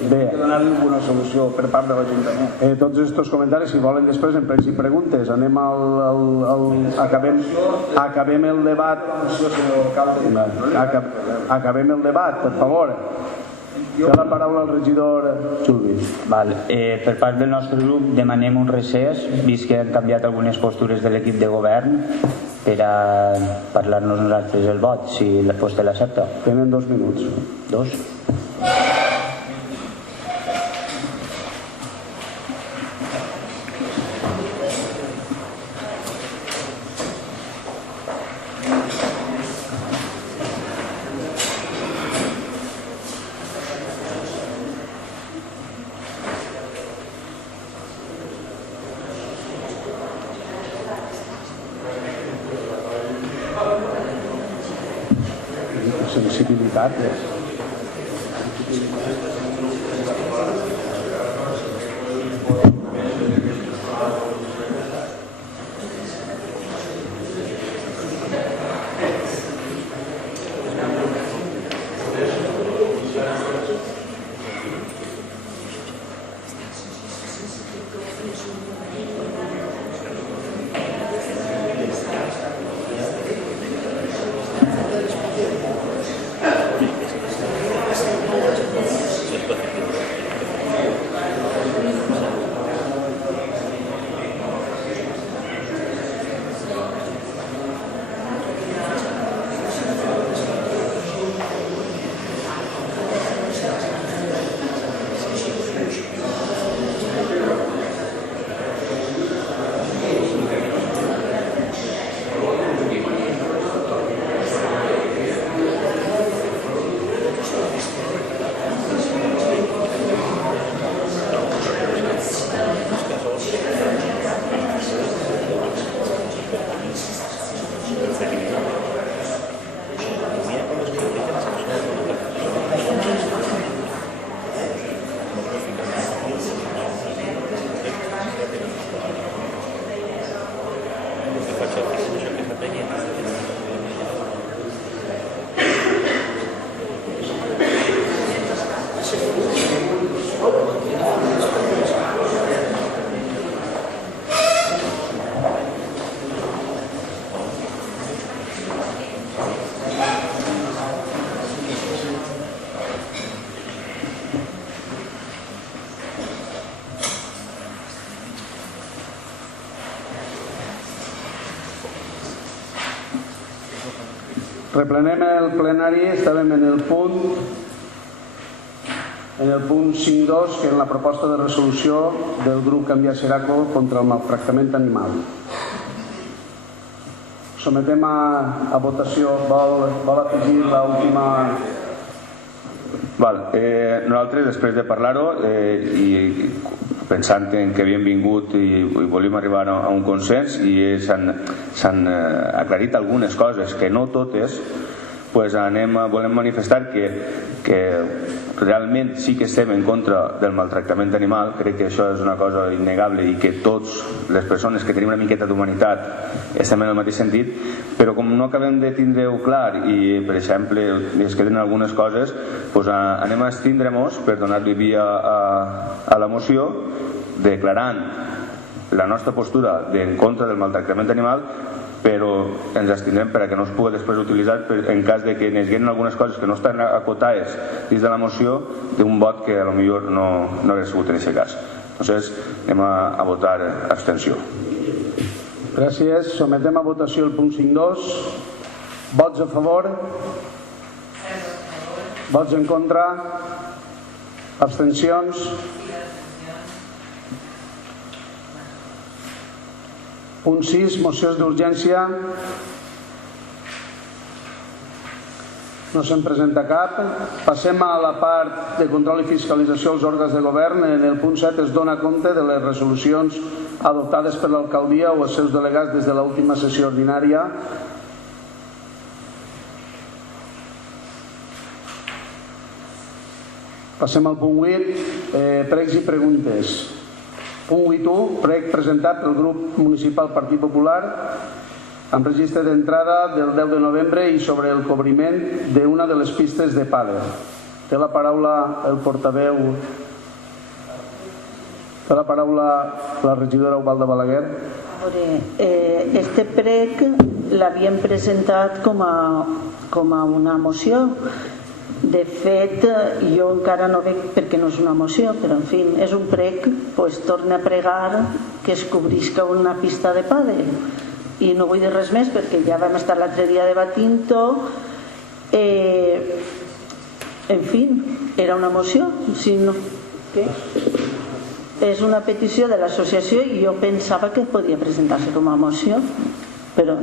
Bé, hay que donar-li una solució per part de l'Ajuntament. Tots aquests comentaris, si volen després en prens i preguntes, anem acabem el debat. Acabem el debat, per favor. Té la paraula el regidor Julvi. Per part del nostre grup demanem un recés, vist que han canviat algunes postures de l'equip de govern, per a parlar-nos nosaltres el vot, si vostè l'accepta. Tenen 2 minuts. 2? Sensibilitat. Reprenem el plenari, estàvem en el punt 5.2, que és la proposta de resolució del grup Canviar Xeraco contra el maltractament animal. Sometem a votació. Vol afegir l'última... Nosaltres, després de parlar-ho i pensant en que havíem vingut i volíem arribar a un consens i s'han aclarit algunes coses que no totes, volem manifestar que realment sí que estem en contra del maltractament animal, crec que això és una cosa innegable i que tots les persones que tenim una miqueta d'humanitat estem en el mateix sentit, però com no acabem de tindre-ho clar i per exemple es queden algunes coses, doncs anem a estindre-nos per donar-li via a la moció declarant la nostra postura en contra del maltractament animal, però ens abstindrem perquè no es pugui després utilitzar en cas de que n'hi algunes coses que no estan acotades dins de la moció d'un vot que potser no hauria sigut en aquest cas. Entonces anem a votar abstenció. Gràcies. Sometem a votació el punt 5.2. Vots a favor? Vots en contra? Abstencions? Punt 6, mocions d'urgència. No se'n presenta cap. Passem a la part de control i fiscalització als òrgans de govern. En el punt 7 es dona compte de les resolucions adoptades per l'alcaldia o els seus delegats des de l'última sessió ordinària. Passem al punt 8, pregs i preguntes. Punt 8.1, prec presentat pel grup municipal Partit Popular amb registre d'entrada del 10 de novembre i sobre el cobriment d'una de les pistes de pàdel. Té la paraula el portaveu, té la paraula la regidora Eudalda Balaguer. Este prec l'havíem presentat com a una moció. De fet, jo encara no veig perquè no és una moció, però en fi, és un prec, doncs torna a pregar que es cobrisca una pista de pàdel. I no vull dir res més perquè ja vam estar l'altre dia debatint-ho. En fi, era una moció. Si no, què? És una petició de l'associació i jo pensava que podia presentar-se com a moció, però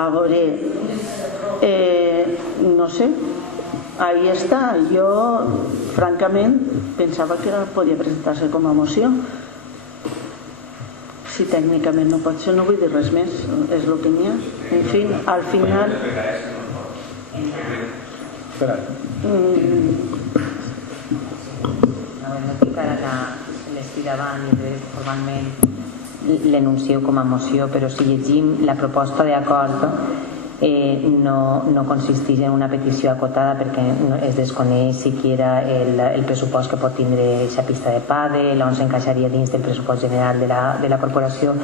a veure, no sé, ahí està. Jo francament pensava que podia presentar-se com a moció. Si tècnicament no pot ser, no vull dir res més, és el que n'hi ha. En fi, al final no ficar l'estic davant i formalment l'enuncio com a moció, però si llegim la proposta d'acord no consisteix en una petició acotada perquè es desconeix siquiera el pressupost que pot tindre aquesta pista de pàdel, on s'encaixaria dins del pressupost general de la corporació,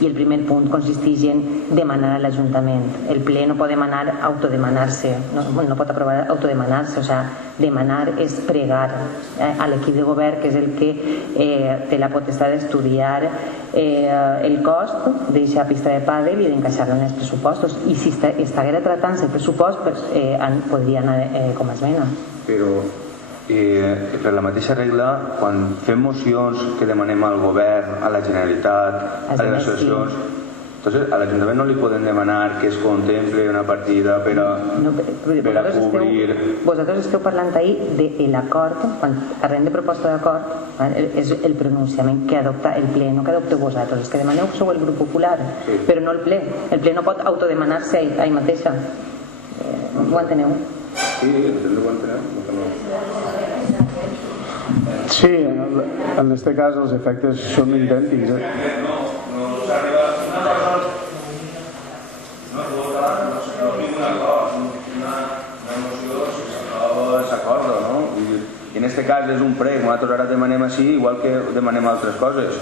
i el primer punt consisteix en demanar a l'Ajuntament. El ple no pot demanar autodemanar-se, no pot aprovar autodemanar-se, o sigui, demanar és pregar a l'equip de govern, que és el que té la potestat d'estudiar el cost d'aquesta pista de pàdel i d'encaixar-la en els pressupostos, i si estiguera tratant-se el pressupost podria anar com a esmena. Però per la mateixa regla, quan fem mocions que demanem al govern, a la Generalitat, a les associacions, entonces a l'Ajuntament no li poden demanar que es contemple una partida per a cobrir... Vosaltres esteu parlant ahir de l'acord, quan parlem de proposta d'acord, és el pronunciament que adopta el ple, no que adopteu vosaltres. Els que demaneu sou el grup popular, però no el ple. El ple no pot autodemanar-se a ell mateixa. Ho enteneu? Sí, ho enteneu. Sí, en aquest cas els efectes són idèntics. I en aquest cas és un prec, nosaltres ara demanem així igual que demanem altres coses,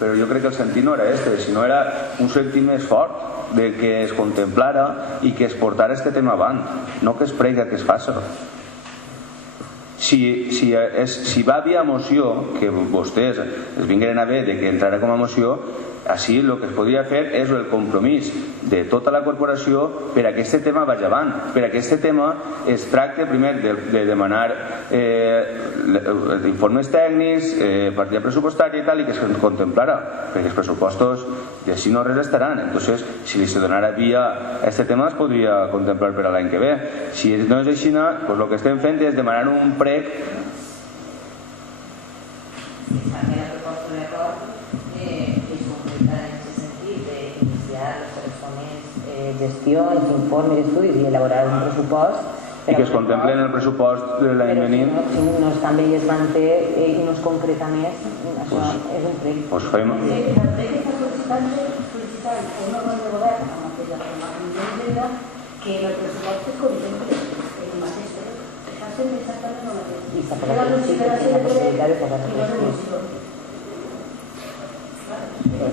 però jo crec que el sentit no era este, sinó era un sentit més fort de que es contemplara i que es portara este tema avant, no que es prega que es faça. Si va via moció, que vostès es vingueren a ver de que entrara com a moció, així el que es podria fer és el compromís de tota la corporació per a que aquest tema vagi avant, per a que aquest tema es tracte primer de demanar informes tècnics, partida pressupostària i tal, i que es contemplara, perquè els pressupostos de si no res estaran. Entonces, si li se donara via a aquest tema es podria contemplar per a l'any que ve. Si no és així, doncs el que estem fent és demanar un prec. Gestions, informes, estudis i elaborar un pressupost i que es contempli en el pressupost de l'any venint. Però si no es canvia i es manté i no es concreta més, això és un prec. Doncs fem... un òrgan de govern amb aquella forma que el pressupost es contempli el mateix prec. Fa sempre exactament el mateix. I s'ha posat la possibilitat de posar la qüestió.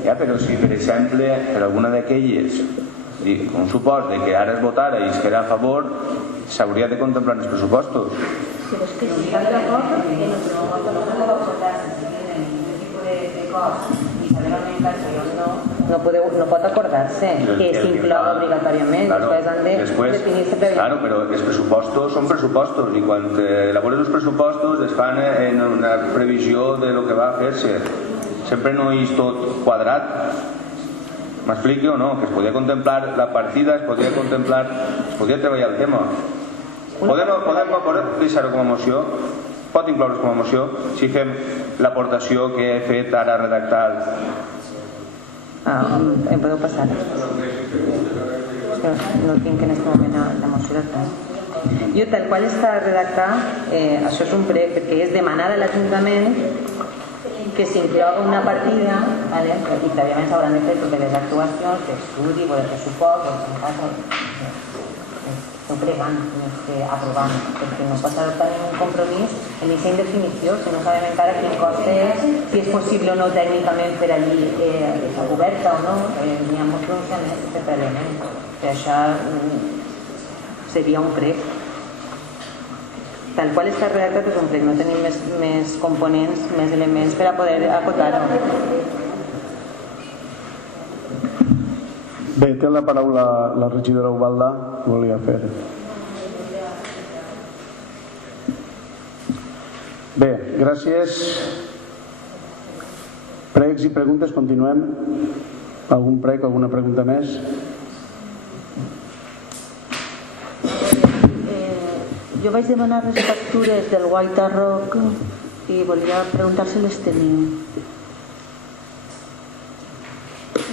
Ja, però si per exemple per alguna d'aquelles un supòs de que ara es votara i es queda a favor, s'hauria de contemplar els pressupostos. Però és que si estan d'acord que no podeu acordar-se si tenen un tipus de cost i saber augmentar no pot acordar-se que s'inclou obligatòriament, després han de definir-se prèviament. Claro, però els pressupostos són pressupostos i quan elabores els pressupostos es fan en una previsió de lo que va a fer-se. Sempre no és tot quadrat. M'expliqui o no? Que es podia contemplar la partida, es podia contemplar, es podia treballar el tema. Podem deixar-ho com a moció? Pot incloure's com a moció si fem l'aportació que he fet ara redactat. Em podeu passar? No tinc en aquest moment la moció de jo tal qual està redactat, això és un prec perquè és demanar a l'Ajuntament que s'incloga una partida, ¿vale? I prèviament s'hauran de fer totes les actuacions d'estudi, de pressupost, estem pregant més que aprovant, perquè no pot adoptar ningú compromís en aquesta indefinició, si no sabem encara quin cost és, si és possible o no tècnicament fer allí la coberta o no, n'hi ha molts pronunciaments prèviament, que això seria un prec. Tal qual està redactat és un prec, no tenim més components, més elements per a poder acotar-ho. Bé, té la paraula la regidora Ubalda, volia fer. Bé, gràcies. Pregs i preguntes, continuem. Algun prec, alguna pregunta més? Jo vaig demanar les factures del White Rock i volia preguntar si les teniu.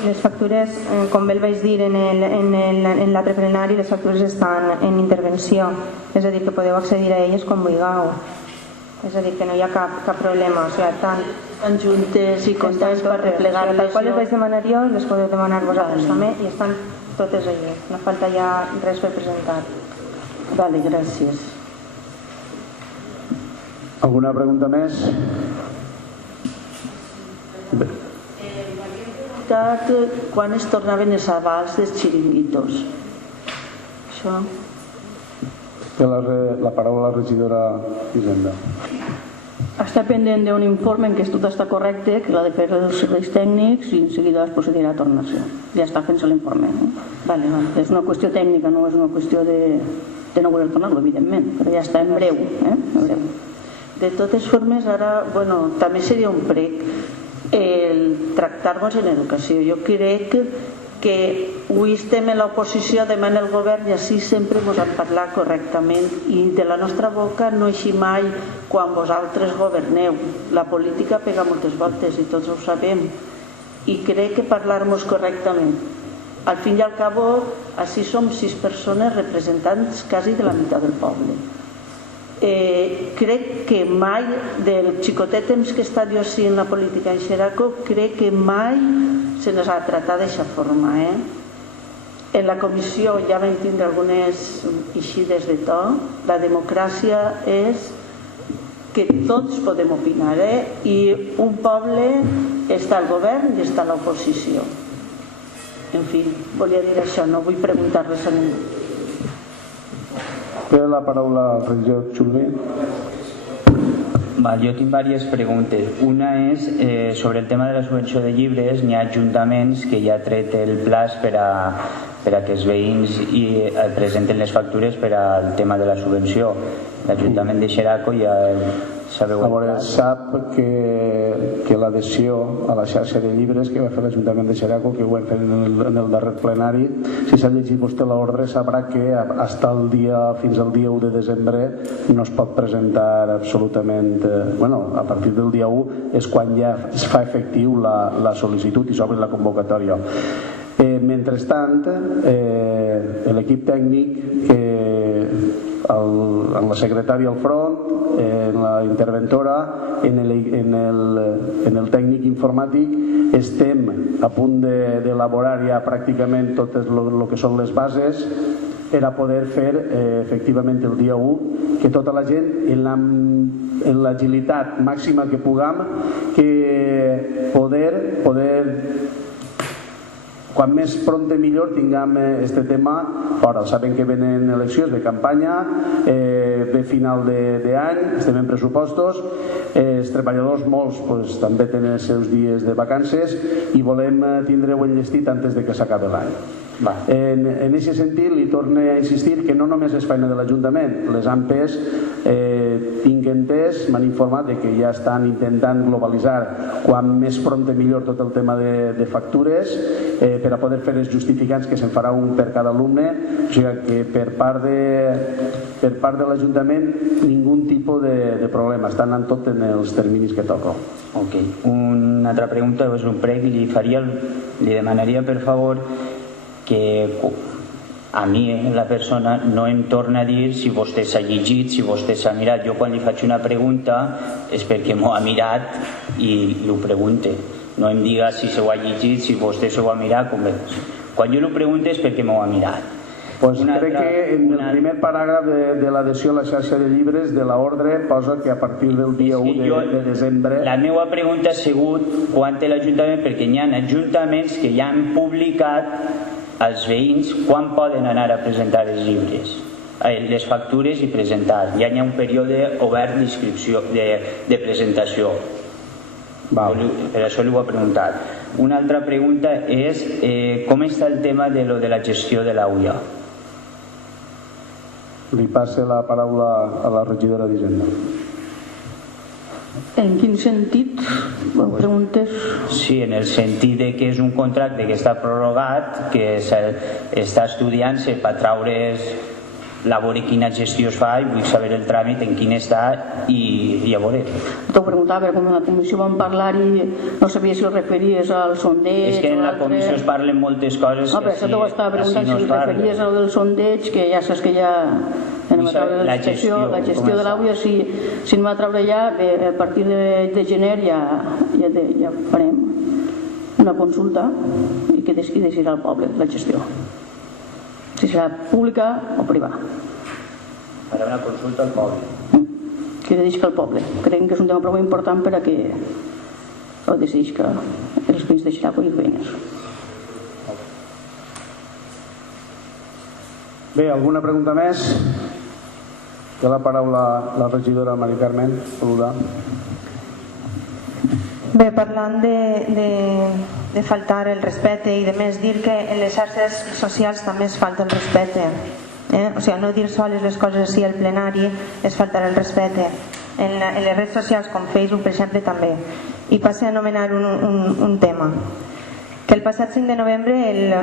Les factures, com bé el vaig dir en l'altre plenari, les factures estan en intervenció, és a dir, que podeu accedir a elles quan vulgueu. És a dir, que no hi ha cap problema, o sigui, estan juntes i comptats per replegar-les. Tal qual les vaig demanar jo, les podeu demanar vosaltres també i estan totes allà, no falta ja res per presentar. Vale, gràcies. Alguna pregunta més? Bé. M'havia preguntat quan es tornaven els avals dels xiringuitos. Això... Té la paraula la regidora Hisenda. Està pendent d'un informe en què tot està correcte, que l'ha de fer els serveis tècnics i en seguida es procedirà a tornar-se. Ja està fent-se l'informe. Vale. És una qüestió tècnica, no és una qüestió de no voler tornar-lo, evidentment, però ja està en breu. De totes formes, ara, també seria un prec el tractar-nos en educació. Jo crec que avui estem en l'oposició, demà en el govern i així sempre ens han parlat correctament i de la nostra boca no eixi mai quan vosaltres governeu. La política pega moltes voltes i tots ho sabem i crec que parlar-nos correctament. Al fin i al cabo, així som 6 persones representants quasi de la meitat del poble. Crec que mai, del xicotet temps que he estat jo així en la política en Xeraco, crec que mai se nos ha tratat d'aquesta forma. En la comissió ja vam tindre algunes eixides de to. La democràcia és que tots podem opinar, i un poble està al govern i està a l'oposició. En fi, volia dir això, no vull preguntar res a ningú. Té la paraula el regidor Xulbí. Jo tinc diverses preguntes. Una és sobre el tema de la subvenció de llibres. N'hi ha ajuntaments que ja ha tret el plaç per a que els veïns presenten les factures per al tema de la subvenció. L'Ajuntament de Xeraco ja sabeu... Sap que l'adhesió a la xarxa de llibres que va fer l'Ajuntament de Xeraco, que ho hem fet en el darrer plenari, si s'ha llegit vostè l'ordre sabrà que fins al dia 1 de desembre no es pot presentar absolutament... a partir del dia 1 és quan ja es fa efectiu la sol·licitud i s'obre la convocatòria. Mentrestant, l'equip tècnic que en la secretària al front, en la interventora, en el tècnic informàtic. Estem a punt d'elaborar ja pràcticament tot el que són les bases per a poder fer efectivament el dia 1 que tota la gent en l'agilitat màxima que puguem, que poder quan més prompte millor tinguem este tema fora. Saben que venen eleccions de campanya, ve final d'any, estem en pressupostos, els treballadors molts també tenen els seus dies de vacances i volem tindre-ho enllestit antes de que s'acabi l'any. En aquest sentit li torno a insistir que no només és feina de l'Ajuntament, les AMPEs tinc entès, m'han informat que ja estan intentant globalitzar quan més prompte millor tot el tema de factures per a poder fer els justificants, que se'n farà un per cada alumne, o sigui que per part de l'Ajuntament ningú tipus de problema, estan en tot en els terminis que toco. Ok, una altra pregunta, és un prec, li demanaria per favor que a mi la persona no em torna a dir si vostè s'ha llegit, si vostè s'ha mirat. Jo quan li faig una pregunta és perquè m'ho ha mirat i ho pregunte. No em diga si s'ho ha llegit, si vostè s'ho ha mirat. Quan jo ho pregunto és perquè m'ho ha mirat. Crec que en el primer paràgraf de l'adhesió a la xarxa de llibres de l'ordre posa que a partir del dia 1 de desembre... La meva pregunta ha sigut quan té l'Ajuntament, perquè hi ha ajuntaments que ja han publicat als veïns quan poden anar a presentar els llibres, les factures i presentar. Ja hi ha un període obert d'inscripció, de presentació. Per això li ho he preguntat. Una altra pregunta és com està el tema de la gestió de l'AUIA? Li passe la paraula a la regidora d'Hisenda. En quin sentit? Preguntes? Sí, en el sentit de que és un contracte que està prorrogat, que està estudiant-se per traure's la veure quina gestió es fa i vull saber el tràmit en quin està i a veure. T'ho preguntava, com a la comissió vam parlar i no sabia si el referies al sondeig. És que en la comissió es parlen moltes coses. No, però això t'ho estava preguntant si el referies al del sondeig, que ja saps que ja anem a treure la gestió de l'AUIA. Si en va treure ja, a partir de gener ja farem una consulta i que decidirà el poble la gestió, si serà pública o privada. Farà una consulta al poble. Que decidisca el poble. Creiem que és un tema prou important per a que ho decidisca els veïns de Xeraco i els veïnes. Bé, alguna pregunta més? Té la paraula la regidora Mari Carmen Oluda. Bé, parlant de faltar el respecte i de més dir que en les xarxes socials també es falta el respecte. O sigui, no dir soles les coses així al plenari és faltar el respecte. En les redes socials com Facebook, per exemple, també. I passe a anomenar un tema. Que el passat 5 de novembre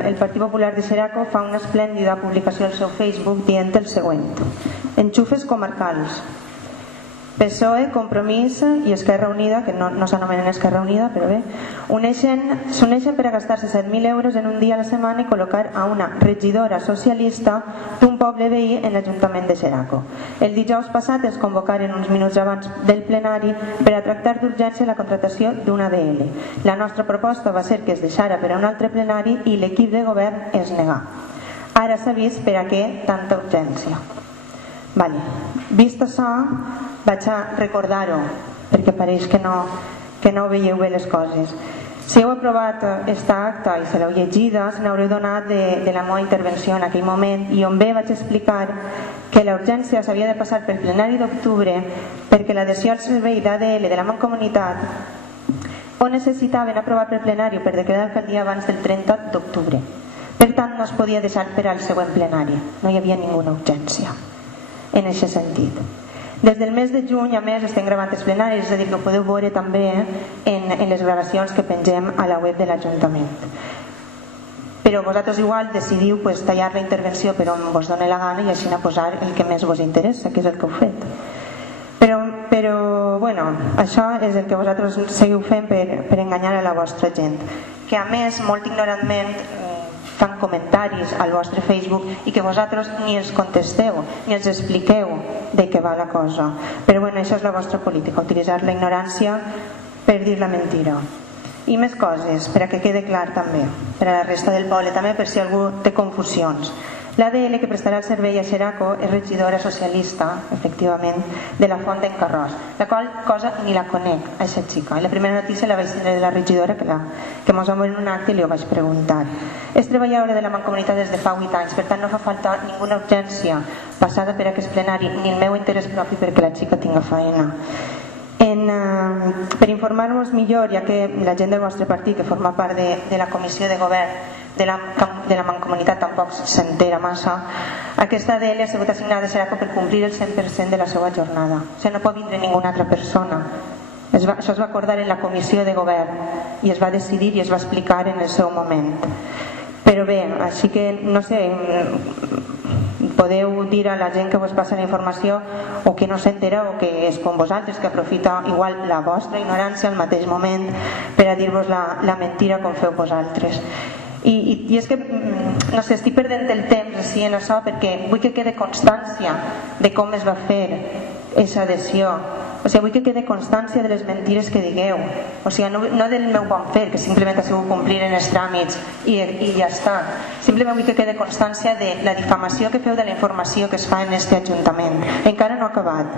el Partit Popular de Xeraco fa una esplèndida publicació al seu Facebook dient el següent: enxufes comarcals. PSOE, Compromís i Esquerra Unida, que no s'anomenen Esquerra Unida, però bé, s'uneixen per a gastar-se 7.000 euros en un dia a la setmana i col·locar a una regidora socialista d'un poble veí en l'Ajuntament de Xeraco. El dijous passat es convocaren uns minuts abans del plenari per a tractar d'urgència la contratació d'una ADL. La nostra proposta va ser que es deixara per a un altre plenari i l'equip de govern es negà. Ara s'ha vist per a què tanta urgència. Vist això, vaig a recordar-ho, perquè pareix que no veieu bé les coses. Si heu aprovat aquesta acta i se l'heu llegida, se n'haureu donat de la meva intervenció en aquell moment i on bé vaig explicar que la urgència s'havia de passar pel plenari d'octubre perquè l'adhesió al servei d'ADL de la Mancomunitat ho necessitaven aprovar pel plenari per declarar l'alcaldia abans del 30 d'octubre. Per tant, no es podia deixar per al següent plenari. No hi havia ninguna urgència en aquest sentit. Des del mes de juny, a més, estem gravant els plenaris, és a dir, que ho podeu veure també en les gravacions que pengem a la web de l'Ajuntament. Però vosaltres igual decidiu tallar la intervenció per on vos doni la gana i així posar el que més vos interessa, que és el que heu fet. Però bueno, això és el que vosaltres seguiu fent per enganyar a la vostra gent, que a més, molt ignorantment, fan comentaris al vostre Facebook i que vosaltres ni els contesteu ni els expliqueu de què va la cosa. Però bueno, això és la vostra política, utilitzar la ignorància per dir la mentira. I més coses, per a que quede clar també, per a la resta del poble també, per si algú té confusions. L'ADL que prestarà el servei a Xeraco és regidora socialista, efectivament, de la Font d'en Carròs, la qual cosa ni la conec, a aquesta xica. La primera notícia la vaig tindre de la regidora que mos va morir en un acte i li ho vaig preguntar. És treballadora de la Mancomunitat des de fa 8 anys, per tant no fa falta ninguna urgència passada per aquest plenari, ni el meu interès propi perquè la xica tinga faena. Per informar-vos millor, ja que la gent del vostre partit que forma part de la comissió de govern de la Mancomunitat tampoc s'entera massa, aquesta ADL ha sigut assignada a Xeraco per complir el 100% de la seva jornada. O sigui, no pot vindre ninguna altra persona. Això es va acordar en la comissió de govern i es va decidir i es va explicar en el seu moment. Però bé, així que no sé, podeu dir a la gent que vos passa la informació o que no s'entera o que és com vosaltres, que aprofita igual la vostra ignorància al mateix moment per a dir-vos la mentira com feu vosaltres. I és que, no sé, estic perdent el temps així en això perquè vull que quede constància de com es va fer aquesta adhesió. O sigui, vull que quede constància de les mentires que digueu. O sigui, no del meu bon fer, que simplement ha sigut complir en els tràmits i ja està. Simplement vull que quede constància de la difamació que feu de la informació que es fa en aquest Ajuntament. Encara no ha acabat.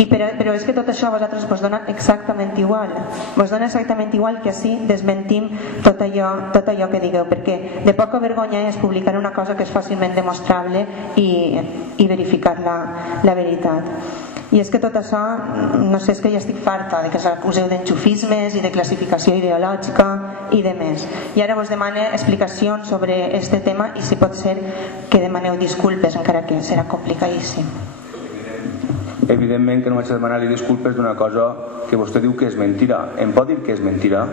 Però és que tot això a vosaltres vos dona exactament igual. Vos dona exactament igual que així desmentim tot allò que digueu, perquè de poca vergonya és publicar una cosa que és fàcilment demostrable i verificar la veritat. I és que tot això, no sé, és que ja estic farta de que s'acuseu d'enxufismes i de classificació ideològica i de més. I ara vos demane explicacions sobre este tema i si pot ser que demaneu disculpes, encara que serà complicadíssim. Evidentment que no vaig a demanar-li disculpes d'una cosa que vostè diu que és mentira. Em pot dir que és mentira?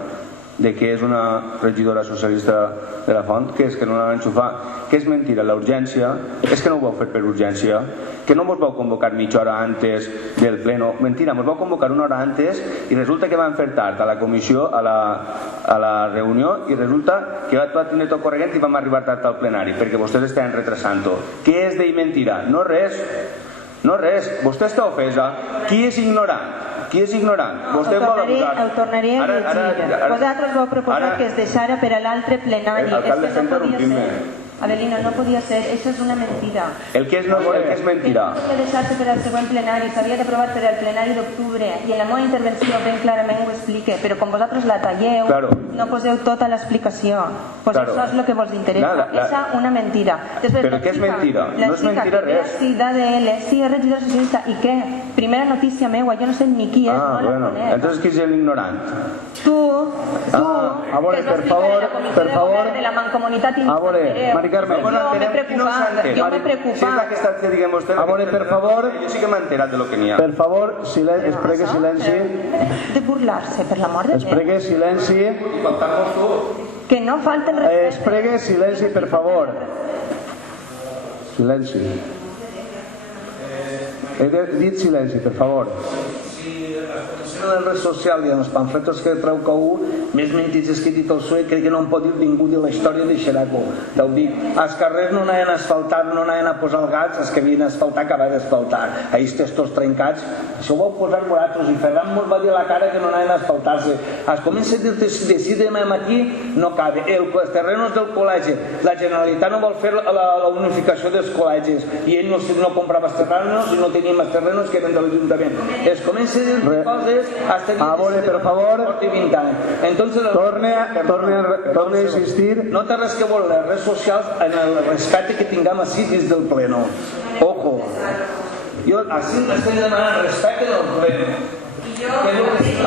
De que és una regidora socialista de la Font, que és que no la van enxufar, que és mentira la urgència, és que no ho vau fer per urgència, que no vos vau convocar mitja hora antes del pleno, mentira, vos vau convocar una hora antes i resulta que van fer tard a la comissió, a la reunió, i resulta que va tenir tot corregent i vam arribar tard al plenari perquè vostès estaven retrasant-ho. Què és dir mentira? No res, vostè està ofesa. Qui és ignorant? Qui és ignorant? Vostè vol abusar. Ho tornaré a llegir. Vosaltres vau proposar que es deixara per a l'altre plenari. Alcalde, està interrompint-me. Avelina, no podia ser, això és una mentida. El que és mentira. No podia deixar-se per al següent plenari, s'havia d'aprovar per al plenari d'octubre i en la meva intervenció ben clarament ho explique, però com vosaltres la talleu, no poseu tota l'explicació. Pues això és el que vos interessa. Esa una mentira. Però què és mentira? No és mentira res. Sí, d'ADL, sí, és regidora socialista. I què? Primera notícia meua, jo no sé ni qui és, no la conec. Entonces qui és l'ignorant? Tu, a veure, per favor, de la Mancomunitat Intereu. Carme, jo m'he preocupat. Si és la que està dient vostè, a veure, per favor, jo sí que m'he enterat de lo que n'hi ha. Per favor, es pregue silenci. De burlar-se, per l'amor de Déu. Es pregue silenci. Que no falta el respecte. Es pregue silenci, per favor. Silenci. He dit silenci, per favor. En la red social i en els pamfletos que treu CAU, més mentides que he dit el PSOE, crec que no en pot dir ningú de la història de Xeraco. T'ho dic, als carrers no anaven a asfaltar, no anaven a posar el gas, els que havien d'asfaltar acabaven d'asfaltar. Ahí estes tots trencats, això ho vau posar vosaltres, i Ferran mos va dir a la cara que no anaven a asfaltar-se. Es comença a dir-te de 6 de matí, no cabe. Els terrenos del col·legi, la Generalitat no vol fer la unificació dels col·legis, i ell no comprava els terrenos i no teníem els terrenos que eren de l'Ajuntament. Es comença a dir coses a veure, per favor, torne a insistir. No té res que veure les redes socials en el respecte que tinguem així dins del pleno. Ojo, jo així estem demanant respecte del pleno.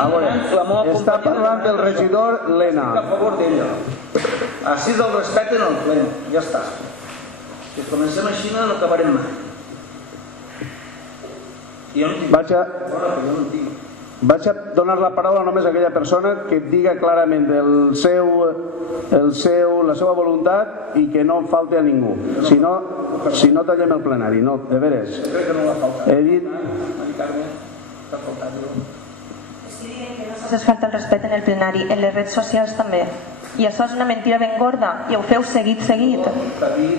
A veure, està parlant del regidor Lena. Estic a favor d'ella. Així del respecte en el pleno, ja està. Si comencem així no acabarem mai. Vaig a donar la paraula només a aquella persona que diga clarament la seva voluntat i que no en falte a ningú. Si no tallem el plenari, no, de veres. Crec que no va faltar. He dit... T'ha faltat. Es falta el respecte en el plenari, en les redes socials també. I això és una mentira ben gorda i ho feu seguit.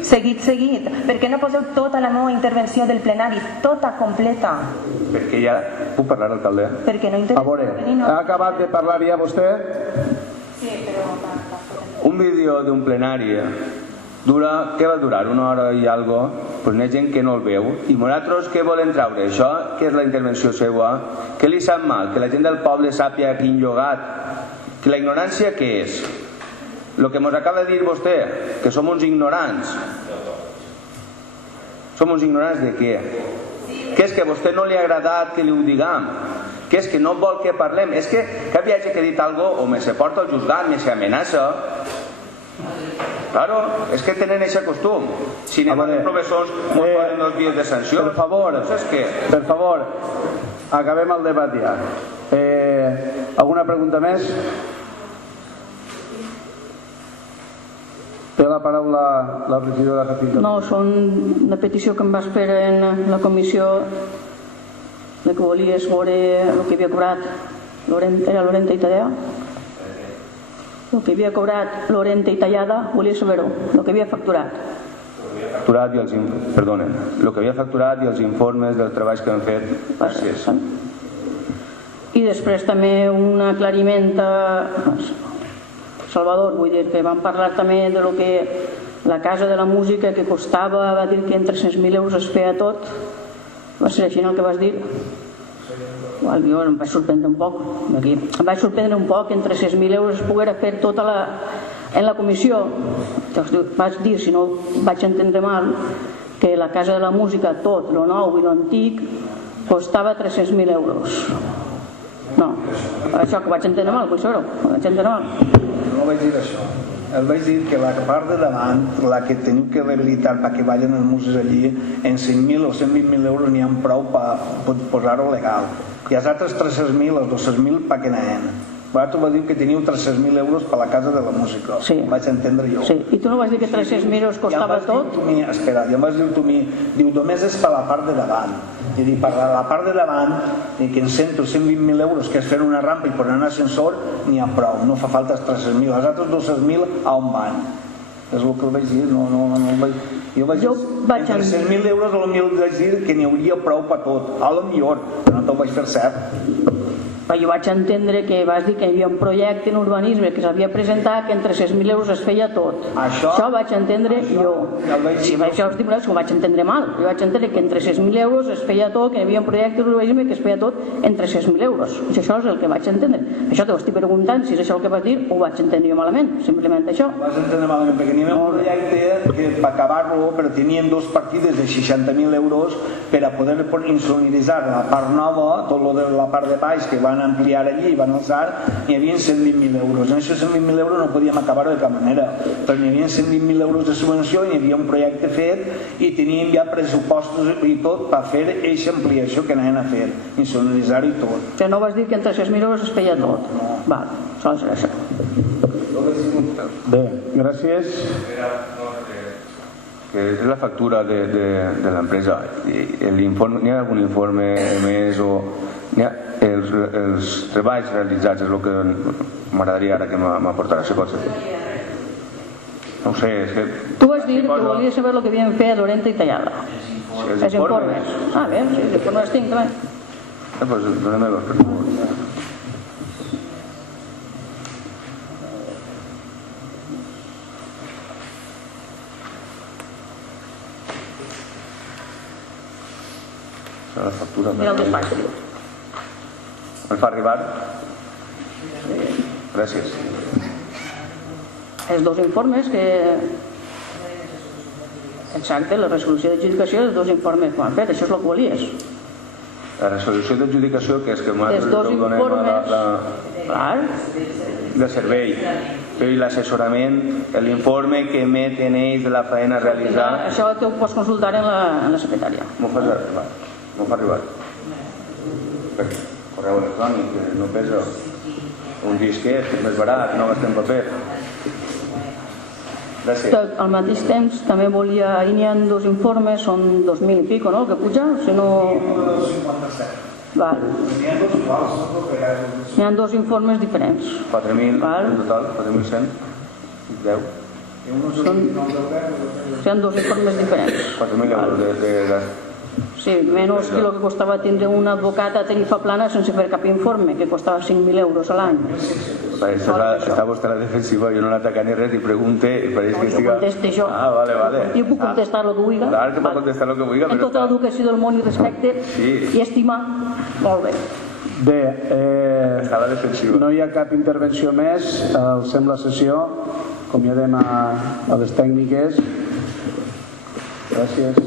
Per què no poseu tota la meva intervenció del plenari, tota completa? Perquè ja... Puc parlar, alcalde? Perquè no A veure, ha acabat de parlar ja vostè? Sí, però... Un vídeo d'un plenari dura, què va durar? Una hora i algo? Pues n'hi ha gent que no el veu. I nosaltres què volem treure? Això, que és la intervenció seva? Què li sap mal? Que la gent del poble sàpia quin llogat? Que la ignorància què és? Lo que ens acaba de dir vostè, que som uns ignorants. Som uns ignorants de què? Que és que a vostè no li ha agradat que li ho diguem? Que és que no vol que parlem? És que cap viatge que ha dit algo o me se porta al juzgat, me se amenaça. Claro, és que tenen aquest costum. Si anem a els professors, ens ponen 2 dies de sanció. Per favor, acabem el debat ja. Alguna pregunta més? Té la paraula la regidora Jacinta. No, són una petició que em vas fer en la comissió de que volies veure el que havia cobrat Lorenta i Tallada. El que havia cobrat Lorenta i Tallada, volia saber-ho, el que havia facturat. Facturat i els... Perdonen, el que havia facturat i els informes dels treballs que han fet. Gràcies. I després també un aclariment a Salvador, vull dir que vam parlar també de lo que la Casa de la Música que costava, va dir que en 300.000 euros es feia tot. Va ser així el que vas dir? Jo em vaig sorprendre un poc. Em vaig sorprendre un poc que en 300.000 euros es poguera fer tota en la comissió. Vas dir, si no vaig entendre mal, que la Casa de la Música, tot, lo nou i lo antic, costava 300.000 euros. No, això que vaig entendre mal, vull saber-ho. Vaig entendre mal. No vaig dir això. El vaig dir que la part de davant, la que teniu que rehabilitar perquè vagin els músics allí, en 100.000 o 120.000 euros n'hi ha prou per posar-ho legal. I els altres 300.000, els 200.000, per què n'hi? Vosaltres vau dir que teniu 300.000 euros per la Casa de la Música. Sí. Vaig entendre jo. Sí. I tu no vas dir que 300.000 euros costava tot? Espera, ja em vas dir tu a mi, diu, només és per la part de davant. I dic, per la part de davant, que en 120.000 euros, que és fer una rampa i posar un ascensor, n'hi ha prou, no fa falta els 300.000. Els altres 200.000 a on van? És el que vaig dir, no vaig... Jo vaig dir, en 300.000 euros potser vaig dir que n'hi hauria prou per tot, a lo millor, però no te'l vaig fer cert. Però jo vaig entendre que vas dir que hi havia un projecte en urbanisme que s'havia presentat que en 300.000 euros es feia tot. Això vaig entendre jo. Si això us dic que ho vaig entendre mal. Jo vaig entendre que en 300.000 euros es feia tot, que hi havia un projecte d'urbanisme que es feia tot en 300.000 euros. Això és el que vaig entendre. Això t'ho estic preguntant, si és això el que vas dir, ho vaig entendre jo malament. Simplement això. Ho vas entendre malament, perquè n'hi havia un projecte que per acabar-lo, però tenien 2 partides de 60.000 euros per a poder insonoritzar la part nova, tot lo de la part de baix que van ampliar allí i van alçar, n'hi havia 120.000 euros. En aquests 120.000 euros no podíem acabar-ho de cap manera, però n'hi havia 120.000 euros de subvenció, n'hi havia un projecte fet i teníem ja pressupostos i tot per fer aquesta ampliació que anaven a fer, insonoritzar i tot. Que no vas dir que en 300.000 euros es feia tot? No. Val, sols era això. Bé, gràcies. Que és la factura de l'empresa. N'hi ha algun informe més o els treballs realitzats és el que m'agradaria ara que m'aportarà la cosa. No ho sé, és que... Tu vas dir que volies saber el que havien fet a Lorenta i Tallada. Els informes. Ah, bé, sí, els informes els tinc també. Doncs donem-los, per favor. La factura... Mira el despatx. Me'l fa arribar? Gràcies. Els 2 informes que... Exacte, la resolució d'adjudicació, els 2 informes que han fet, això és el que volies. La resolució d'adjudicació, que és que els 2 informes... Clar. De servei, però i l'assessorament, l'informe que emeten ells de la feina a realitzar... Això ho pots consultar en la secretària. M'ho fa arribar. Per correu electrònic, que no pesa un disquet, que és més barat, no gastem paper. Gràcies. Al mateix temps també volia... Ahir n'hi ha 2 informes, són 2.000 i pico, no?, que puja, si no... 57. Val. N'hi ha 2 informes diferents. 4.000 en total, 4.100. 10? Són dos informes diferents. 4.000 euros de gas. Sí, menys que el que costava tindre un advocat a Tarifa Plana sense fer cap informe, que costava 5.000 euros a l'any. Està vostè a la defensiva, jo no l'ataca ni res, i pregunte, i pareix que Jo conteste jo. Ah, vale. Jo puc contestar el que vulgui. Clar que pot contestar el que vulgui, En tota l'educació del món i respecte i estimar. Molt bé. Bé, no hi ha cap intervenció més, alcem la sessió, acomiadem a les tècniques. Gràcies.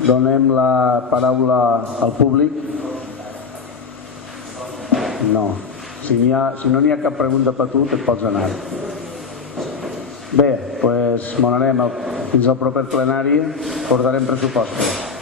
Donem la paraula al públic. No. Si no n'hi ha cap pregunta per tu, te'n pots anar. Bé, doncs m'ho anem fins al proper plenari, acordarem pressupostos.